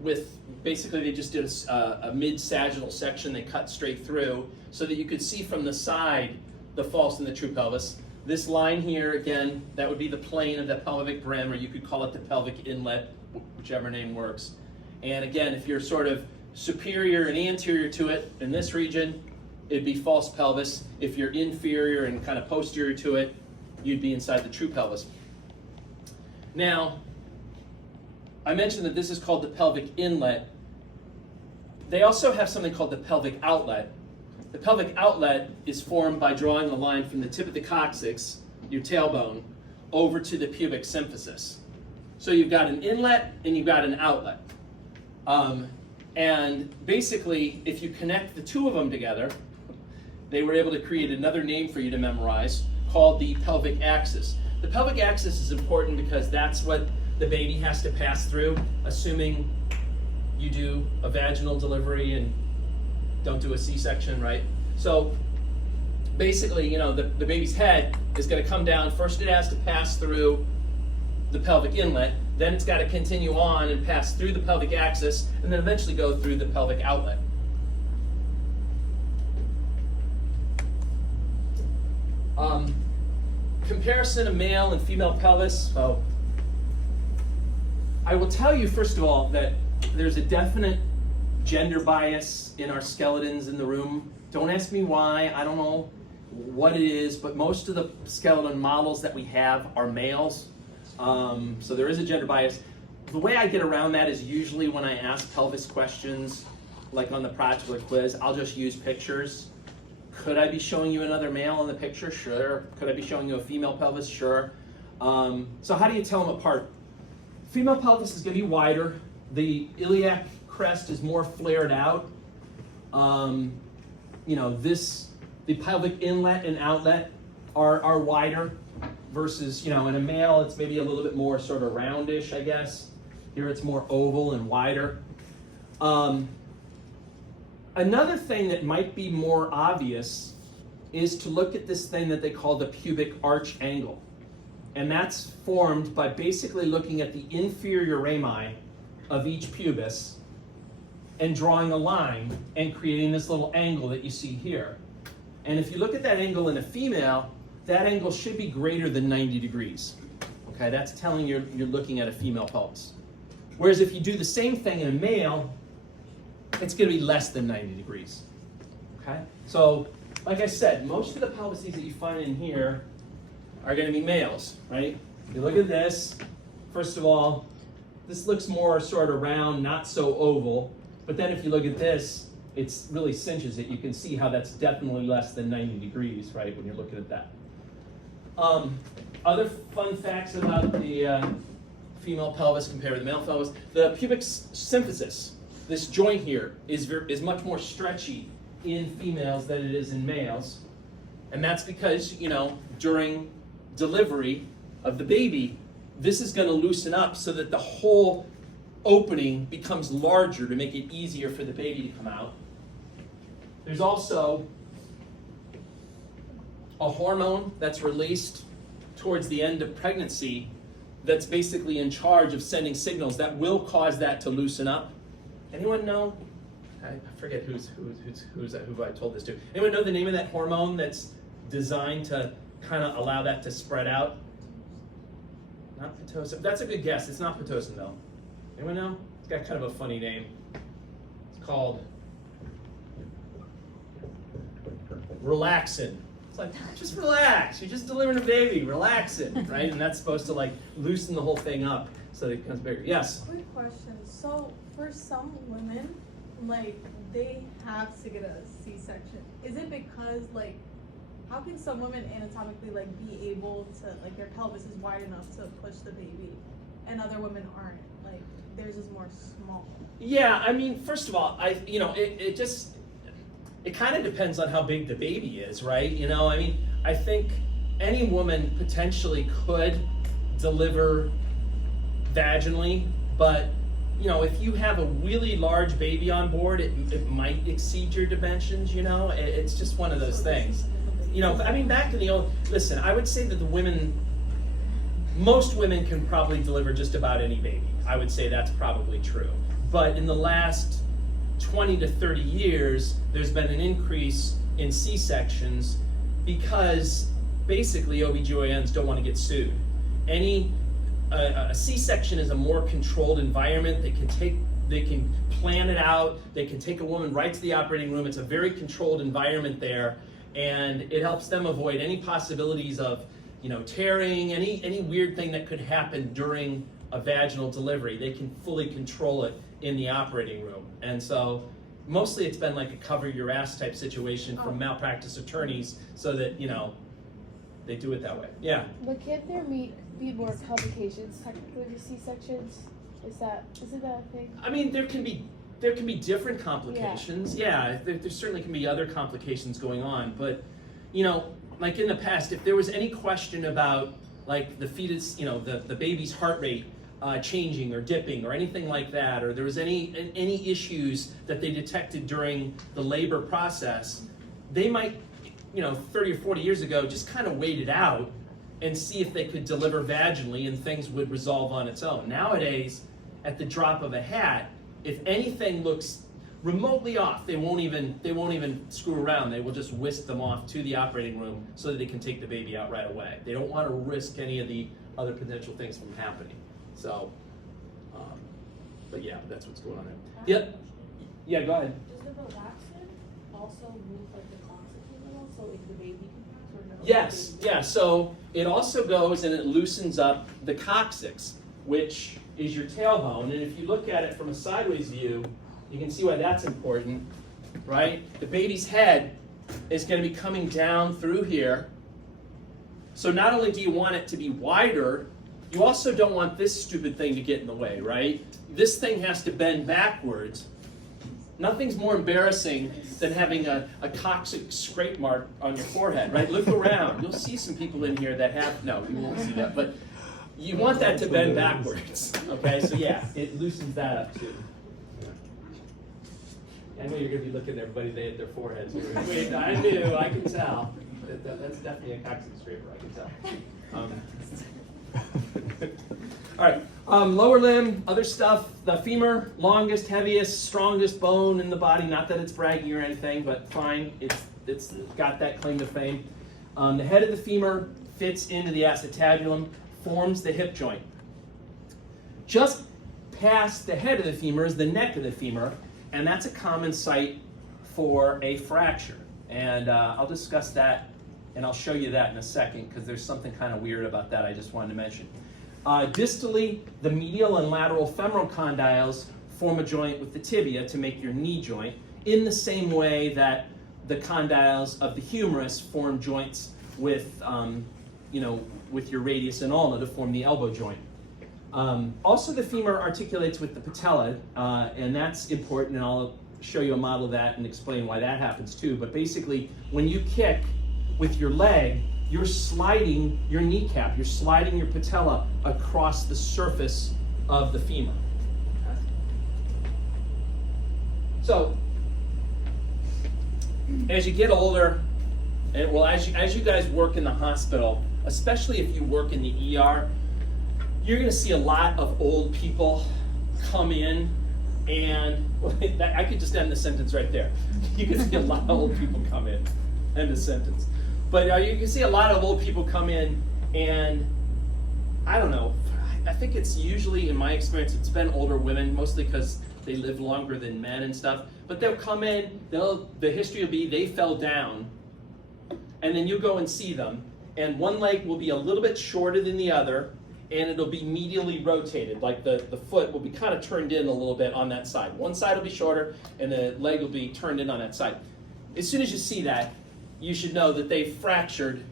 with basically they just did a mid-sagittal section. They cut straight through so that you could see from the side the false and the true pelvis. This line here, again, that would be the plane of the pelvic brim, or you could call it the pelvic inlet, whichever name works. And again, if you're sort of superior and anterior to it in this region, it'd be false pelvis. If you're inferior and kind of posterior to it, you'd be inside the true pelvis. Now, I mentioned that this is called the pelvic inlet. They also have something called the pelvic outlet. The pelvic outlet is formed by drawing a line from the tip of the coccyx, your tailbone, over to the pubic symphysis. So you've got an inlet and you've got an outlet. And basically, if you connect the two of them together, they were able to create another name for you to memorize called the pelvic axis. The pelvic axis is important because that's what the baby has to pass through, assuming you do a vaginal delivery and don't do a C-section, right? So basically, you know, the baby's head is going to come down. First it has to pass through the pelvic inlet, then it's got to continue on and pass through the pelvic axis, and then eventually go through the pelvic outlet. Comparison of male and female pelvis. So I will tell you, first of all, that there's a definite gender bias in our skeletons in the room. Don't ask me why, I don't know what it is, but most of the skeleton models that we have are males. So there is a gender bias. The way I get around that is usually when I ask pelvis questions, like on the practical quiz, I'll just use pictures. Could I be showing you another male in the picture? Sure. Could I be showing you a female pelvis? Sure. So how do you tell them apart? Female pelvis is going to be wider. The iliac crest is more flared out. You know, the pelvic inlet and outlet are wider versus, you know, in a male it's maybe a little bit more sort of roundish, I guess. Here it's more oval and wider. Another thing that might be more obvious is to look at this thing that they call the pubic arch angle. And that's formed by basically looking at the inferior rami of each pubis and drawing a line and creating this little angle that you see here. And if you look at that angle in a female, that angle should be greater than 90 degrees. Okay, that's telling you're looking at a female pelvis. Whereas if you do the same thing in a male, it's going to be less than 90 degrees. Okay, so like I said, most of the pelvises that you find in here are going to be males, right? If you look at this, first of all, this looks more sort of round, not so oval. But then if you look at this, it really cinches it. You can see how that's definitely less than 90 degrees, right, when you're looking at that. Other fun facts about the female pelvis compared with the male pelvis: the pubic symphysis, this joint here, is much more stretchy in females than it is in males, and that's because during delivery of the baby, this is going to loosen up so that the whole opening becomes larger to make it easier for the baby to come out. There's also a hormone that's released towards the end of pregnancy that's basically in charge of sending signals that will cause that to loosen up. Anyone know? I forget who I told this to. Anyone know the name of that hormone that's designed to kind of allow that to spread out? Not Pitocin. That's a good guess. It's not Pitocin though. Anyone know? It's got kind of a funny name. It's called relaxin. It's like, just relax. You're just delivering a baby. Relaxin, right? And that's supposed to like loosen the whole thing up so that it becomes bigger. Yes? Quick question. So for some women, like they have to get a C-section. Is it because like, how can some women anatomically like be able to, like their pelvis is wide enough to push the baby and other women aren't? Like theirs is more small. Yeah, I mean, first of all, it kind of depends on how big the baby is, right? I mean, I think any woman potentially could deliver vaginally, but if you have a really large baby on board, it might exceed your dimensions. It's just one of those things. I mean, back in the old, listen, I would say that most women can probably deliver just about any baby. I would say that's probably true. But in the last 20 to 30 years, there's been an increase in C-sections because basically OBGYNs don't want to get sued. A C-section is a more controlled environment. They can plan it out. They can take a woman right to the operating room. It's a very controlled environment there, and it helps them avoid any possibilities of tearing, any weird thing that could happen during a vaginal delivery. They can fully control it in the operating room. And so mostly it's been like a cover your ass type situation from malpractice attorneys so that, they do it that way. Yeah. But can't there be more complications technically with C-sections? Isn't that a thing? I mean, there can be different complications. Yeah, there certainly can be other complications going on. But, like in the past, if there was any question about like the fetus, the baby's heart rate changing or dipping or anything like that, or there was any issues that they detected during the labor process, they might, 30 or 40 years ago, just kind of wait it out and see if they could deliver vaginally and things would resolve on its own. Nowadays, at the drop of a hat, if anything looks remotely off, they won't even screw around. They will just whisk them off to the operating room so that they can take the baby out right away. They don't want to risk any of the other potential things from happening. So, but yeah, that's what's going on there. Yep. Yeah, go ahead. Does the relaxin also move like the coccyx a little, so like the baby can or no? Yes, yeah, so it also goes and it loosens up the coccyx, which is your tailbone. And if you look at it from a sideways view, you can see why that's important, right? The baby's head is going to be coming down through here. So not only do you want it to be wider, you also don't want this stupid thing to get in the way, right? This thing has to bend backwards. Nothing's more embarrassing than having a coccyx scrape mark on your forehead, right? Look around. You'll see some people in here that have, no, you won't see that, but you want that to bend backwards, okay? So yeah, it loosens that up too. I know you're going to be looking at everybody, they hit their foreheads. Wait, I knew, I can tell. That's definitely a coccyx scraper, I can tell. All right, lower limb, other stuff. The femur, longest, heaviest, strongest bone in the body. Not that it's braggy or anything, but fine. It's got that claim to fame. The head of the femur fits into the acetabulum, forms the hip joint. Just past the head of the femur is the neck of the femur, and that's a common site for a fracture. And I'll discuss that, and I'll show you that in a second, because there's something kind of weird about that I just wanted to mention. Distally, the medial and lateral femoral condyles form a joint with the tibia to make your knee joint, in the same way that the condyles of the humerus form joints with with your radius and ulna to form the elbow joint. Also, the femur articulates with the patella, and that's important, and I'll show you a model of that and explain why that happens too. But basically, when you kick with your leg, you're sliding your kneecap, you're sliding your patella across the surface of the femur. So, as you get older, and well, as you guys work in the hospital, especially if you work in the ER, you're going to see a lot of old people come in, and well, I could just end the sentence right there. You can see a lot of old people come in. End of sentence. But you can see a lot of old people come in, and I don't know. I think it's usually, in my experience, it's been older women, mostly because they live longer than men and stuff. But they'll come in. The history will be they fell down, and then you go and see them, and one leg will be a little bit shorter than the other, and it'll be medially rotated, like the foot will be kind of turned in a little bit on that side. One side will be shorter, and the leg will be turned in on that side. As soon as you see that, you should know that they fractured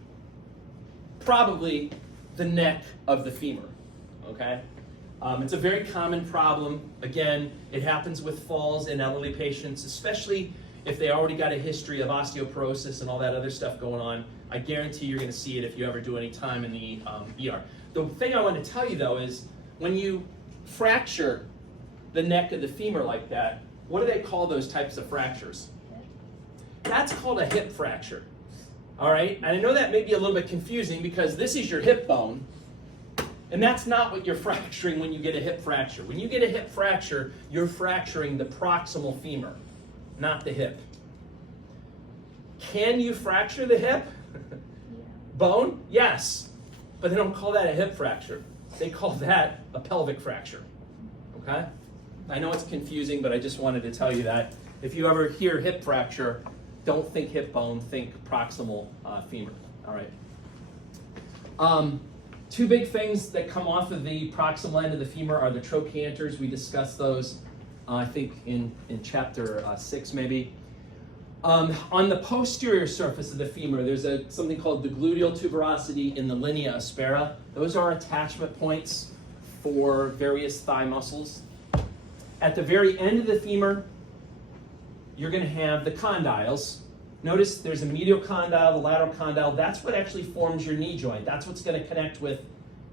probably the neck of the femur, okay? It's a very common problem. Again, it happens with falls in elderly patients, especially if they already got a history of osteoporosis and all that other stuff going on. I guarantee you're going to see it if you ever do any time in the ER. The thing I want to tell you, though, is when you fracture the neck of the femur like that, what do they call those types of fractures? That's called a hip fracture, all right? And I know that may be a little bit confusing because this is your hip bone, and that's not what you're fracturing when you get a hip fracture. When you get a hip fracture, you're fracturing the proximal femur, not the hip. Can you fracture the hip bone? Yes, but they don't call that a hip fracture. They call that a pelvic fracture, okay? I know it's confusing, but I just wanted to tell you that. If you ever hear hip fracture, don't think hip bone, think proximal femur, all right? Two big things that come off of the proximal end of the femur are the trochanters. We discussed those, I think, in chapter 6 maybe. On the posterior surface of the femur, there's something called the gluteal tuberosity and the linea aspera. Those are attachment points for various thigh muscles. At the very end of the femur, you're going to have the condyles. Notice there's a medial condyle, the lateral condyle. That's what actually forms your knee joint. That's what's going to connect with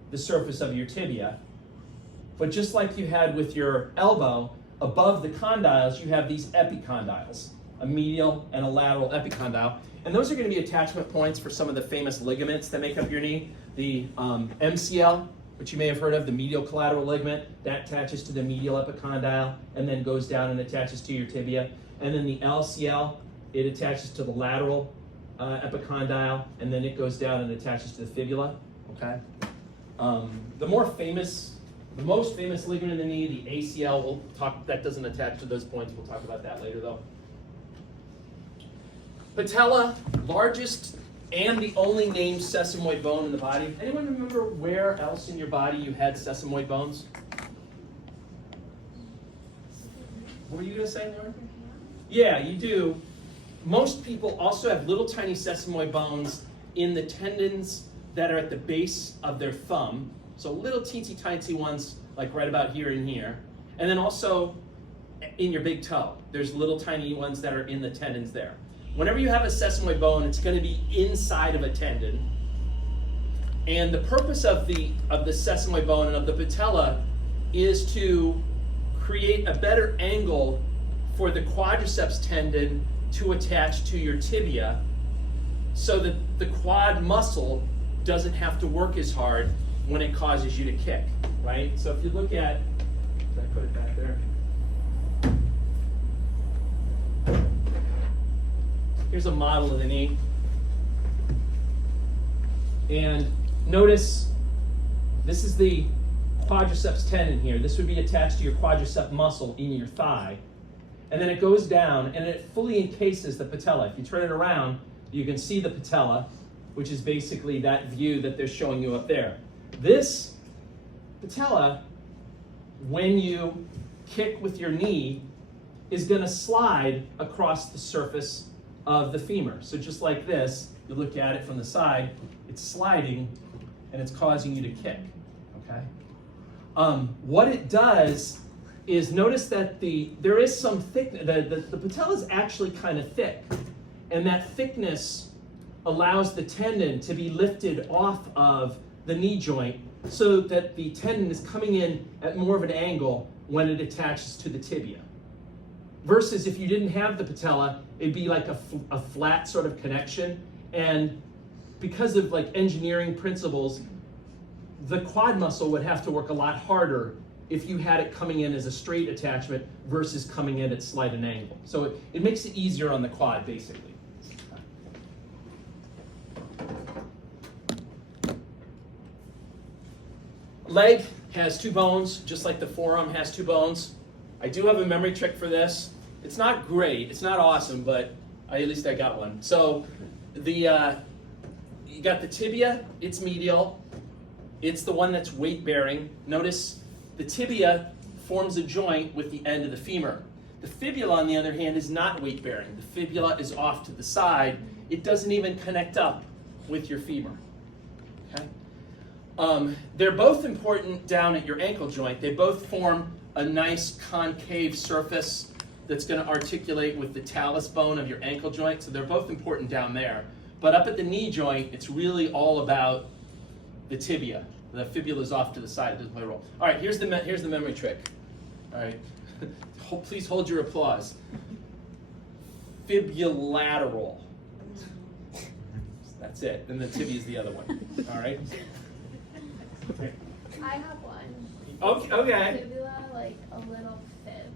the surface of your tibia. But just like you had with your elbow, above the condyles, you have these epicondyles, a medial and a lateral epicondyle. And those are going to be attachment points for some of the famous ligaments that make up your knee. The MCL, which you may have heard of, the medial collateral ligament, that attaches to the medial epicondyle and then goes down and attaches to your tibia. And then the LCL, it attaches to the lateral epicondyle, and then it goes down and attaches to the fibula, okay? The most famous ligament in the knee, the ACL, we'll talk, that doesn't attach to those points. We'll talk about that later, though. Patella, largest and the only named sesamoid bone in the body. Anyone remember where else in your body you had sesamoid bones? What were you going to say, Laura? Yeah, you do. Most people also have little tiny sesamoid bones in the tendons that are at the base of their thumb. So little teensy tiny ones like right about here and here. And then also in your big toe. There's little tiny ones that are in the tendons there. Whenever you have a sesamoid bone, it's going to be inside of a tendon. And the purpose of the sesamoid bone and of the patella is to create a better angle for the quadriceps tendon to attach to your tibia so that the quad muscle doesn't have to work as hard when it causes you to kick, right? So if you look at, did I put it back there? Here's a model of the knee. And notice this is the quadriceps tendon here. This would be attached to your quadricep muscle in your thigh. And then it goes down and it fully encases the patella. If you turn it around, you can see the patella, which is basically that view that they're showing you up there. This patella, when you kick with your knee, is going to slide across the surface of the femur. So just like this, you look at it from the side, it's sliding and it's causing you to kick, okay? What it does is notice that there is some thickness, the patella is actually kind of thick, and that thickness allows the tendon to be lifted off of the knee joint so that the tendon is coming in at more of an angle when it attaches to the tibia. Versus if you didn't have the patella, it'd be like a flat sort of connection, and because of like engineering principles, the quad muscle would have to work a lot harder if you had it coming in as a straight attachment versus coming in at slight an angle. So it makes it easier on the quad, basically. Leg has 2 bones, just like the forearm has 2 bones. I do have a memory trick for this. It's not great, it's not awesome, but at least I got one. So you got the tibia, it's medial. It's the one that's weight bearing. Notice the tibia forms a joint with the end of the femur. The fibula, on the other hand, is not weight bearing. The fibula is off to the side. It doesn't even connect up with your femur. Okay? They're both important down at your ankle joint. They both form a nice concave surface that's going to articulate with the talus bone of your ankle joint. So they're both important down there. But up at the knee joint, it's really all about the tibia. The fibula is off to the side. It doesn't play a role. All right, here's the memory trick. All right, please hold your applause. Fibulateral. That's it. And the tibia is the other one. All right. Okay. I have one. Okay. Fibula, like a little fib,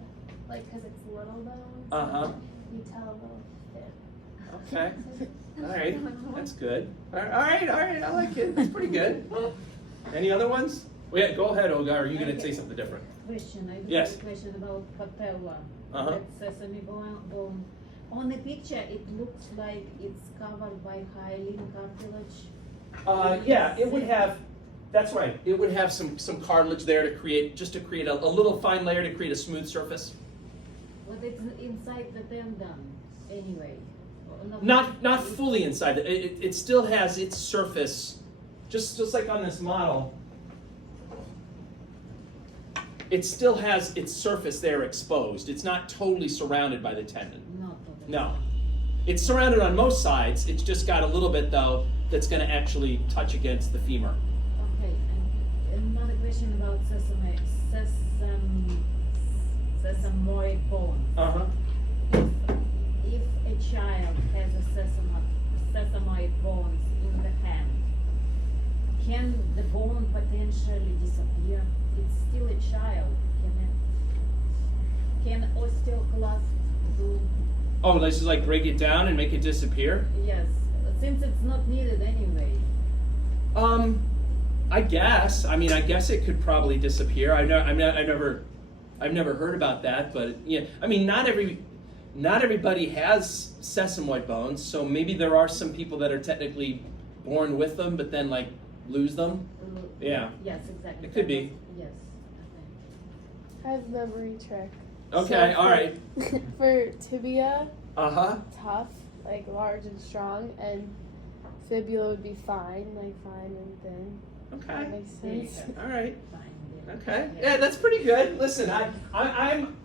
like because it's little bones. Uh-huh. You tell a little fib. Okay. All right. That's good. All right. I like it. That's pretty good. Any other ones? Well, yeah, go ahead, Olga. Are you going to say something different? Question, I do Yes. have a question about patella. Uh-huh. That sesame bone. On the picture, it looks like it's covered by hyaline cartilage. Yeah, it would have. That's right. It would have some cartilage there to create a little fine layer to create a smooth surface. But it's inside the tendon anyway. Or Not fully inside. It still has its surface, just like on this model. It still has its surface there exposed. It's not totally surrounded by the tendon. Not totally. No. It's surrounded on most sides. It's just got a little bit, though, that's going to actually touch against the femur. Okay, and another question about sesamoid bone. Uh-huh. If a child has a sesamoid bones in the hand, can the bone potentially disappear? It's still a child. Can osteoclast do? Oh, let's just like break it down and make it disappear? Yes, since it's not needed anyway. I guess. I mean, I guess it could probably disappear. I've never heard about that, but yeah. I mean, not everybody has sesamoid bones, so maybe there are some people that are technically born with them, but then like lose them. Yeah. Yes, exactly. It could be. Yes. I have memory trick. Okay. So All right. For tibia, Uh-huh. tough, like large and strong, and fibula would be fine, like fine and thin. That Okay. makes There you sense. go. All right. Fine, yeah. Okay. Yeah, that's pretty good. Listen, I'm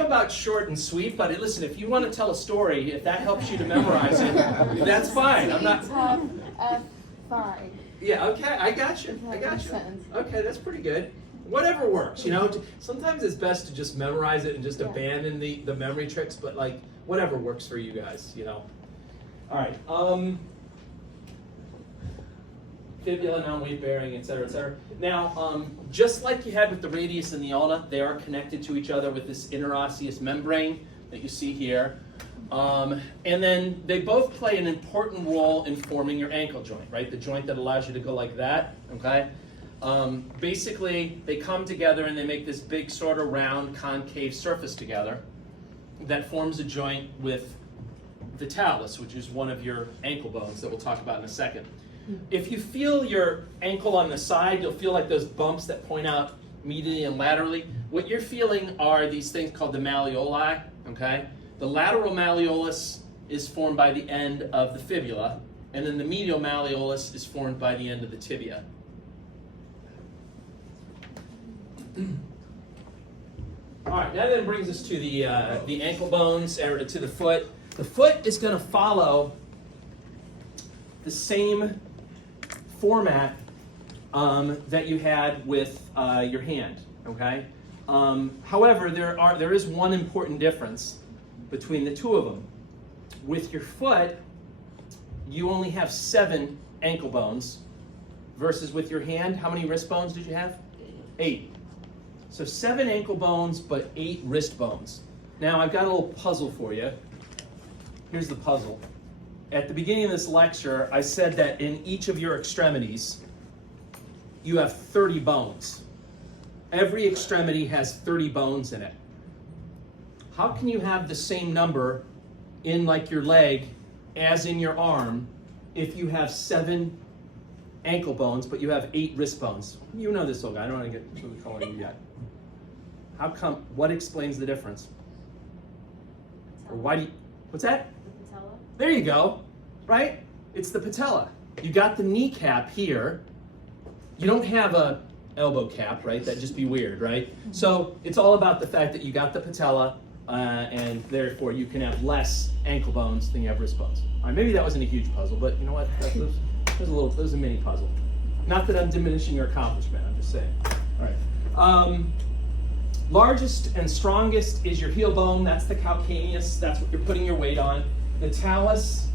about short and sweet, but listen, if you want to tell a story, if that helps you to memorize it, that's fine. I'm not. Tough, F, fine. Yeah. Okay. I got you. I That got makes you. sense. Okay, that's pretty good. Whatever works, you know. Sometimes it's best to just memorize it and just Yeah. abandon the memory tricks, but like whatever works for you guys, you know. All right. Fibula, non-weight bearing, et cetera, et cetera. Now, just like you had with the radius and the ulna, they are connected to each other with this interosseous membrane that you see here. And then they both play an important role in forming your ankle joint, right? The joint that allows you to go like that, okay? Basically, they come together and they make this big sort of round concave surface together that forms a joint with the talus, which is one of your ankle bones that we'll talk about in a second. If you feel your ankle on the side, you'll feel like those bumps that point out medially and laterally. What you're feeling are these things called the malleoli, okay? The lateral malleolus is formed by the end of the fibula, and then the medial malleolus is formed by the end of the tibia. All right, that then brings us to the ankle bones, or to the foot. The foot is going to follow the same format that you had with your hand. Okay. However, there is one important difference between the two of them. With your foot, you only have 7 ankle bones, versus with your hand, how many wrist bones did you have? 8. So 7 ankle bones, but 8 wrist bones. Now I've got a little puzzle for you. Here's the puzzle. At the beginning of this lecture, I said that in each of your extremities, you have 30 bones. Every extremity has 30 bones in it. How can you have the same number in like your leg as in your arm if you have 7 ankle bones, but you have 8 wrist bones? You know this, old guy. I don't want to get to the calling you yet. How come? What explains the difference? Or why do you, what's that? The patella. There you go, right? It's the patella. You got the kneecap here. You don't have a elbow cap, right? That'd just be weird, right? So it's all about the fact that you got the patella, and therefore you can have less ankle bones than you have wrist bones. All right, maybe that wasn't a huge puzzle, but you know what? That was a mini puzzle. Not that I'm diminishing your accomplishment. I'm just saying. All right. Largest and strongest is your heel bone. That's the calcaneus. That's what you're putting your weight on. The talus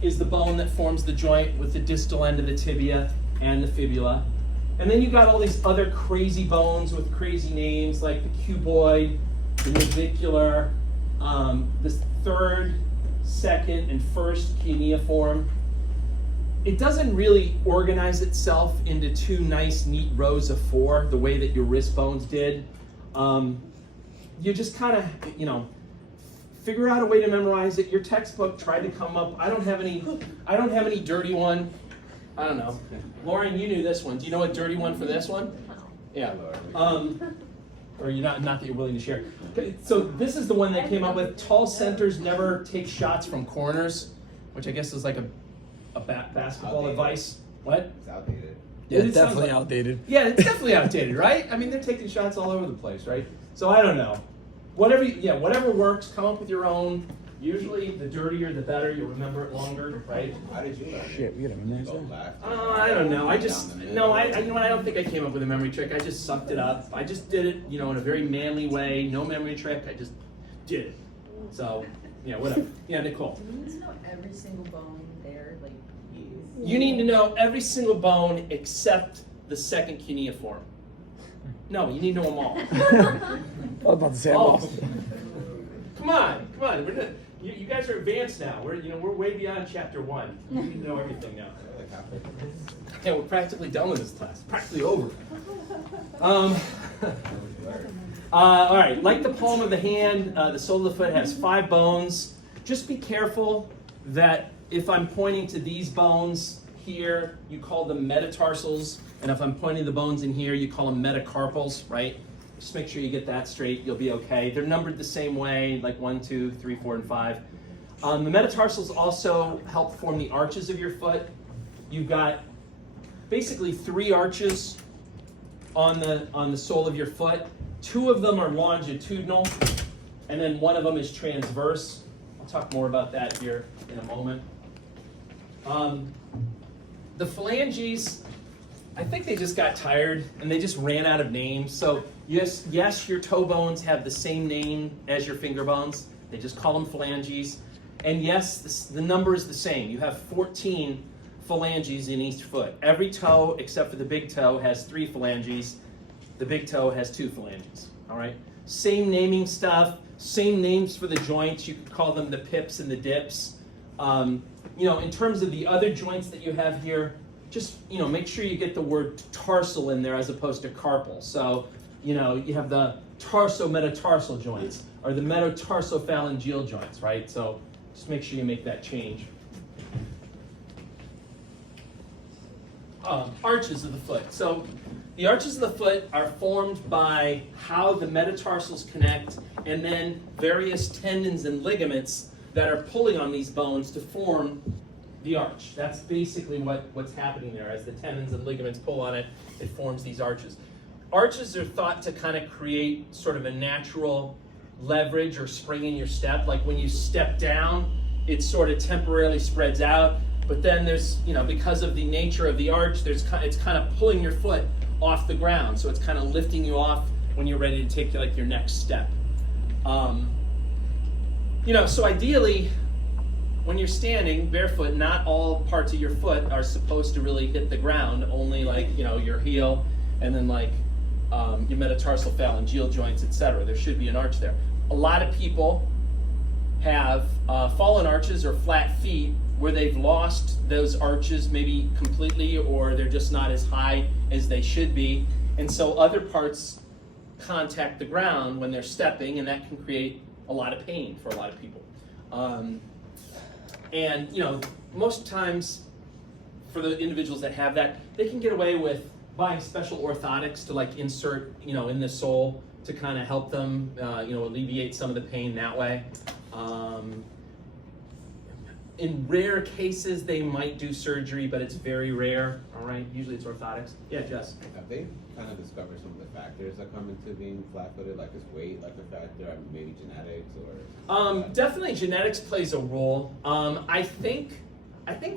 is the bone that forms the joint with the distal end of the tibia and the fibula. And then you got all these other crazy bones with crazy names like the cuboid, the navicular, the 3rd, 2nd, and 1st cuneiform. It doesn't really organize itself into 2 nice, neat rows of 4 the way that your wrist bones did. You just kind of, figure out a way to memorize it. Your textbook tried to come up. I don't have any dirty one. I don't know. Lauren, you knew this one. Do you know a dirty one for this one? Yeah. Or you're not that you're willing to share. Okay, so this is the one they came up with. Tall centers never take shots from corners, which I guess is like a basketball Outdated. advice. What? It's outdated. Yeah, it's definitely outdated. Yeah, it's definitely outdated, right? I mean, they're taking shots all over the place, right? So I don't know. Whatever works, come up with your own. Usually, the dirtier, the better. You'll remember it longer, right? How did you learn? Shit, we gotta memorize Go that. back. I don't know. I don't think I came up with a memory trick. I just sucked it up. I just did it, in a very manly way. No memory trick. I just did it. So, whatever. Yeah, Nicole. Do you need to know every single bone there? Like, You need to know every single bone except the 2nd cuneiform. No, you need to know them all. I was about to say I'm All lost. of them. Come on. You guys are advanced now. We're way beyond chapter 1. You need to know everything now. Like halfway through. Yeah, we're practically done with this class. Practically over. All right. Like the palm of the hand, the sole of the foot has 5 bones. Just be careful that if I'm pointing to these bones here, you call them metatarsals, and if I'm pointing the bones in here, you call them metacarpals, right? Just make sure you get that straight. You'll be okay. They're numbered the same way, like 1, 2, 3, 4, and 5. The metatarsals also help form the arches of your foot. You've got basically 3 arches on the sole of your foot. 2 of them are longitudinal, and then 1 of them is transverse. I'll talk more about that here in a moment. The phalanges, I think they just got tired and they just ran out of names. So yes, your toe bones have the same name as your finger bones. They just call them phalanges. And yes, the number is the same. You have 14 phalanges in each foot. Every toe except for the big toe has 3 phalanges. The big toe has 2 phalanges. All right. Same naming stuff. Same names for the joints. You could call them the pips and the dips. In terms of the other joints that you have here, just make sure you get the word tarsal in there as opposed to carpal. So you have the tarso-metatarsal joints or the metatarsophalangeal joints, right? So just make sure you make that change. Arches of the foot. So the arches of the foot are formed by how the metatarsals connect and then various tendons and ligaments that are pulling on these bones to form the arch. That's basically what's happening there. As the tendons and ligaments pull on it, it forms these arches. Arches are thought to kind of create sort of a natural leverage or spring in your step. Like when you step down, it sort of temporarily spreads out. But then there's, because of the nature of the arch, it's kind of pulling your foot off the ground. So it's kind of lifting you off when you're ready to take like your next step. So ideally, when you're standing barefoot, not all parts of your foot are supposed to really hit the ground, only like, your heel and then like your metatarsal phalangeal joints, etc. There should be an arch there. A lot of people have fallen arches or flat feet where they've lost those arches maybe completely, or they're just not as high as they should be. And so other parts contact the ground when they're stepping, and that can create a lot of pain for a lot of people. And most times for the individuals that have that, they can get away with buying special orthotics to like insert, in the sole to kind of help them, alleviate some of the pain that way. In rare cases, they might do surgery, but it's very rare, all right? Usually it's orthotics. Yeah, Jess? Have they kind of discovered some of the factors that come into being flat-footed? Like, is weight like a factor, or maybe genetics, or? Definitely genetics plays a role. I think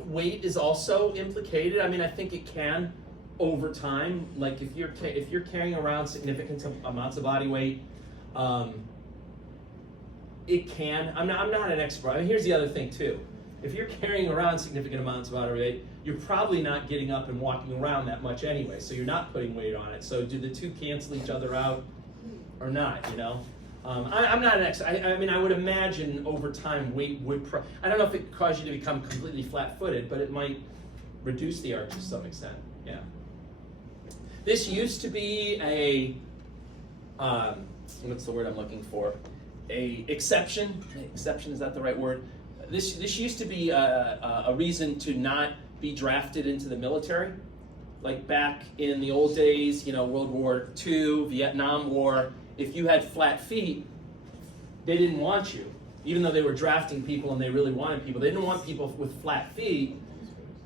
weight is also implicated. I mean, I think it can over time. Like if you're carrying around significant amounts of body weight, it can. I'm not an expert. I mean, here's the other thing too. If you're carrying around significant amounts of body weight, you're probably not getting up and walking around that much anyway, so you're not putting weight on it. So do the two cancel each other out or not, I'm not an expert. I mean, I would imagine over time weight would, I don't know if it caused you to become completely flat-footed, but it might reduce the arch to some extent, yeah. This used to be a, what's the word I'm looking for? A exception. Exception, is that the right word? This used to be a reason to not be drafted into the military. Like back in the old days, World War II, Vietnam War, if you had flat feet, they didn't want you. Even though they were drafting people and they really wanted people, they didn't want people with flat feet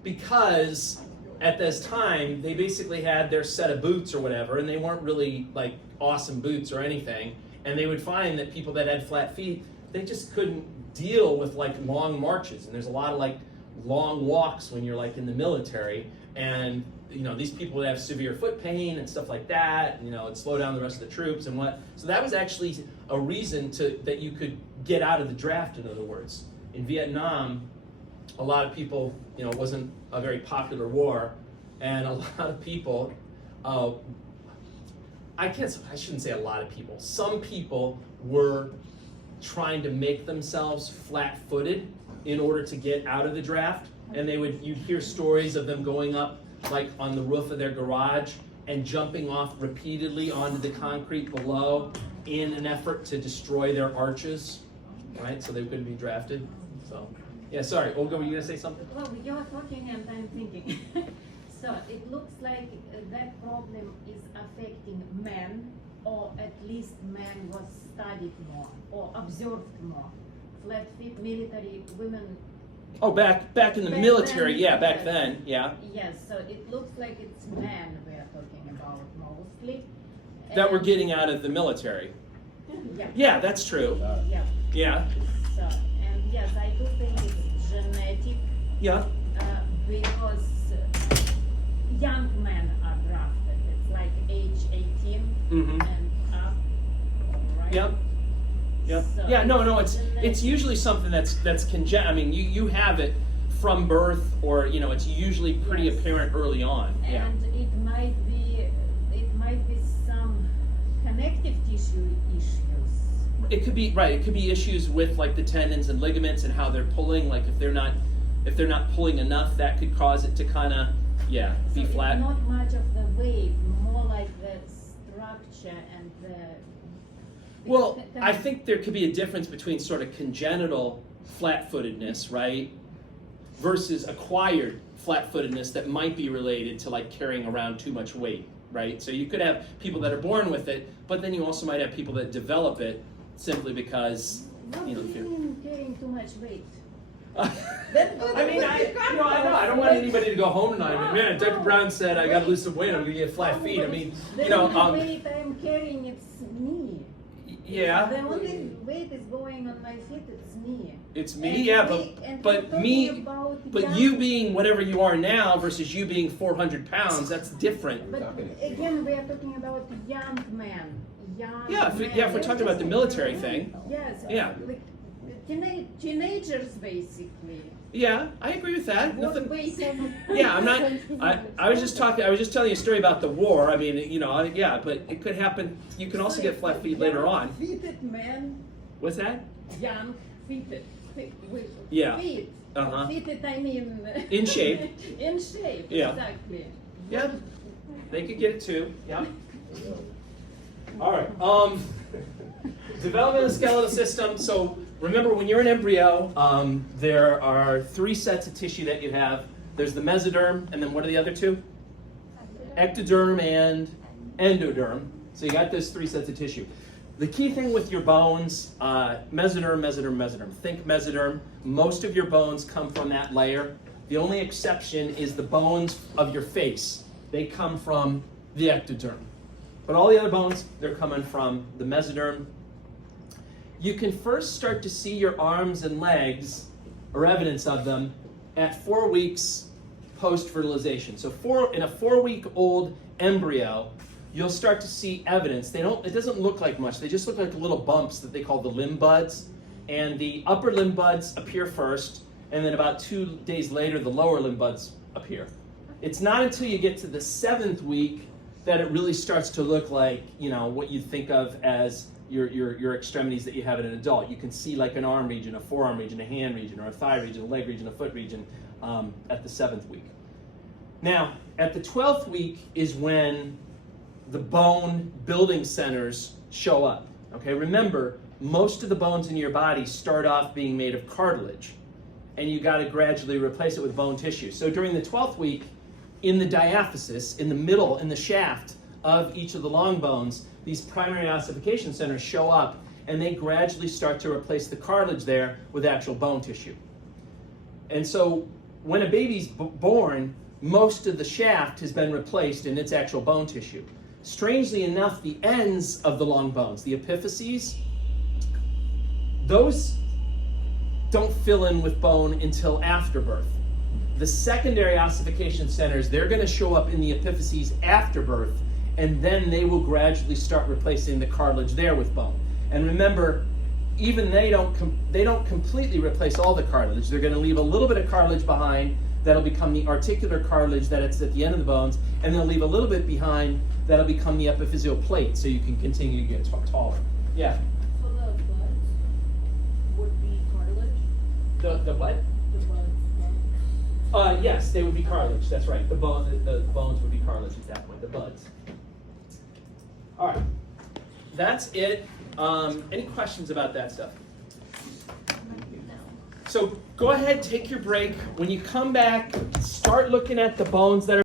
because at this time, they basically had their set of boots or whatever, and they weren't really like awesome boots or anything. And they would find that people that had flat feet, they just couldn't deal with like long marches. And there's a lot of like long walks when you're like in the military. And these people would have severe foot pain and stuff like that. It'd slow down the rest of the troops and what. So that was actually a reason that you could get out of the draft, in other words. In Vietnam, a lot of people, it wasn't a very popular war. And a lot of people, I shouldn't say a lot of people. Some people were trying to make themselves flat-footed in order to get out of the draft. And you'd hear stories of them going up like on the roof of their garage and jumping off repeatedly onto the concrete below in an effort to destroy their arches, right? So they couldn't be drafted. So, yeah, sorry, Olga, were you gonna say something? Well, you're talking and I'm thinking. So it looks like that problem is affecting men, or at least men was studied more or observed more. Flat feet, military, women. Oh, back in the Back military, then, yeah, back yes. then, yeah. Yes, so it looks like it's men we are talking about mostly. That we're And- getting out of the military. Yeah. Yeah, that's true. Yeah. Yeah, So, and yes, I do think it's genetic yeah, because young men are drafted. It's like age 18 mm-hmm, and up, right? yep. Yep. So Yeah, no, it's genetic. usually something that's I mean, you have it from birth, or it's usually pretty Yes. apparent early on. Yeah. And it might be some connective tissue issues. It could be right. It could be issues with like the tendons and ligaments and how they're pulling. Like if they're not pulling enough, that could cause it to kind of be So flat. It's not much of the weight, more like the structure and the. Well, because I think there could be a difference between sort of congenital flat-footedness, right, versus acquired flat-footedness that might be related to like carrying around too much weight, right? So you could have people that are born with it, but then you also might have people that develop it simply because, What do you if you're- mean carrying too much weight? Then go I mean, to I the know, I don't want anybody to go home tonight. I mean, man, Dr. Brown said I got to lose some weight. I'm gonna get flat feet. I mean, The you know, only weight I'm carrying it's me. yeah, The only weight is going on my feet, it's me. it's me, And yeah, we- and but we're talking me, about but young- you being whatever you are now versus you being 400 pounds, that's different. But again, we are talking about young men. Young Yeah, if we're talking about the military thing, Yes. Yeah. Like teenagers, basically. yeah, I agree with that. What Nothing. weight? Yeah, I'm not. I was just talking. I was just telling you a story about the war. I mean, you know, yeah, but it could happen. You can also get flat feet later on. Fitted men, What's that? young, fitted. With Yeah. Feet. Uh-huh. Fitted, I mean. In shape. In shape, Yeah. exactly. Yeah, they could get it too. Yeah. All right. Development of the skeletal system. So remember, when you're an embryo, there are 3 sets of tissue that you have. There's the mesoderm, and then what are the other 2? Ectoderm and endoderm. So you got those 3 sets of tissue. The key thing with your bones, mesoderm, mesoderm, mesoderm. Think mesoderm. Most of your bones come from that layer. The only exception is the bones of your face. They come from the ectoderm. But all the other bones, they're coming from the mesoderm. You can first start to see your arms and legs, or evidence of them, at 4 weeks post-fertilization. So in a 4-week-old embryo, you'll start to see evidence. It doesn't look like much. They just look like little bumps that they call the limb buds. And the upper limb buds appear first, and then about 2 days later, the lower limb buds appear. It's not until you get to the 7th week that it really starts to look like, you know, what you think of as your extremities that you have in an adult. You can see like an arm region, a forearm region, a hand region, or a thigh region, a leg region, a foot region at the 7th week. Now, at the 12th week is when the bone building centers show up. Okay, remember, most of the bones in your body start off being made of cartilage, and you got to gradually replace it with bone tissue. So during the 12th week, in the diaphysis, in the middle, in the shaft of each of the long bones, these primary ossification centers show up, and they gradually start to replace the cartilage there with actual bone tissue. And so when a baby's born, most of the shaft has been replaced in its actual bone tissue. Strangely enough, the ends of the long bones, the epiphyses, those don't fill in with bone until after birth. The secondary ossification centers, they're going to show up in the epiphyses after birth, and then they will gradually start replacing the cartilage there with bone. And remember, even they don't completely replace all the cartilage. They're going to leave a little bit of cartilage behind that'll become the articular cartilage that's at the end of the bones, and they'll leave a little bit behind that'll become the epiphyseal plate, so you can continue to get taller. Yeah. So the buds would be cartilage? The what? The buds. Yes, they would be cartilage. That's right. The bones would be cartilage at that point. The buds. All right. That's it. Any questions about that stuff? So go ahead, take your break. When you come back, start looking at the bones that are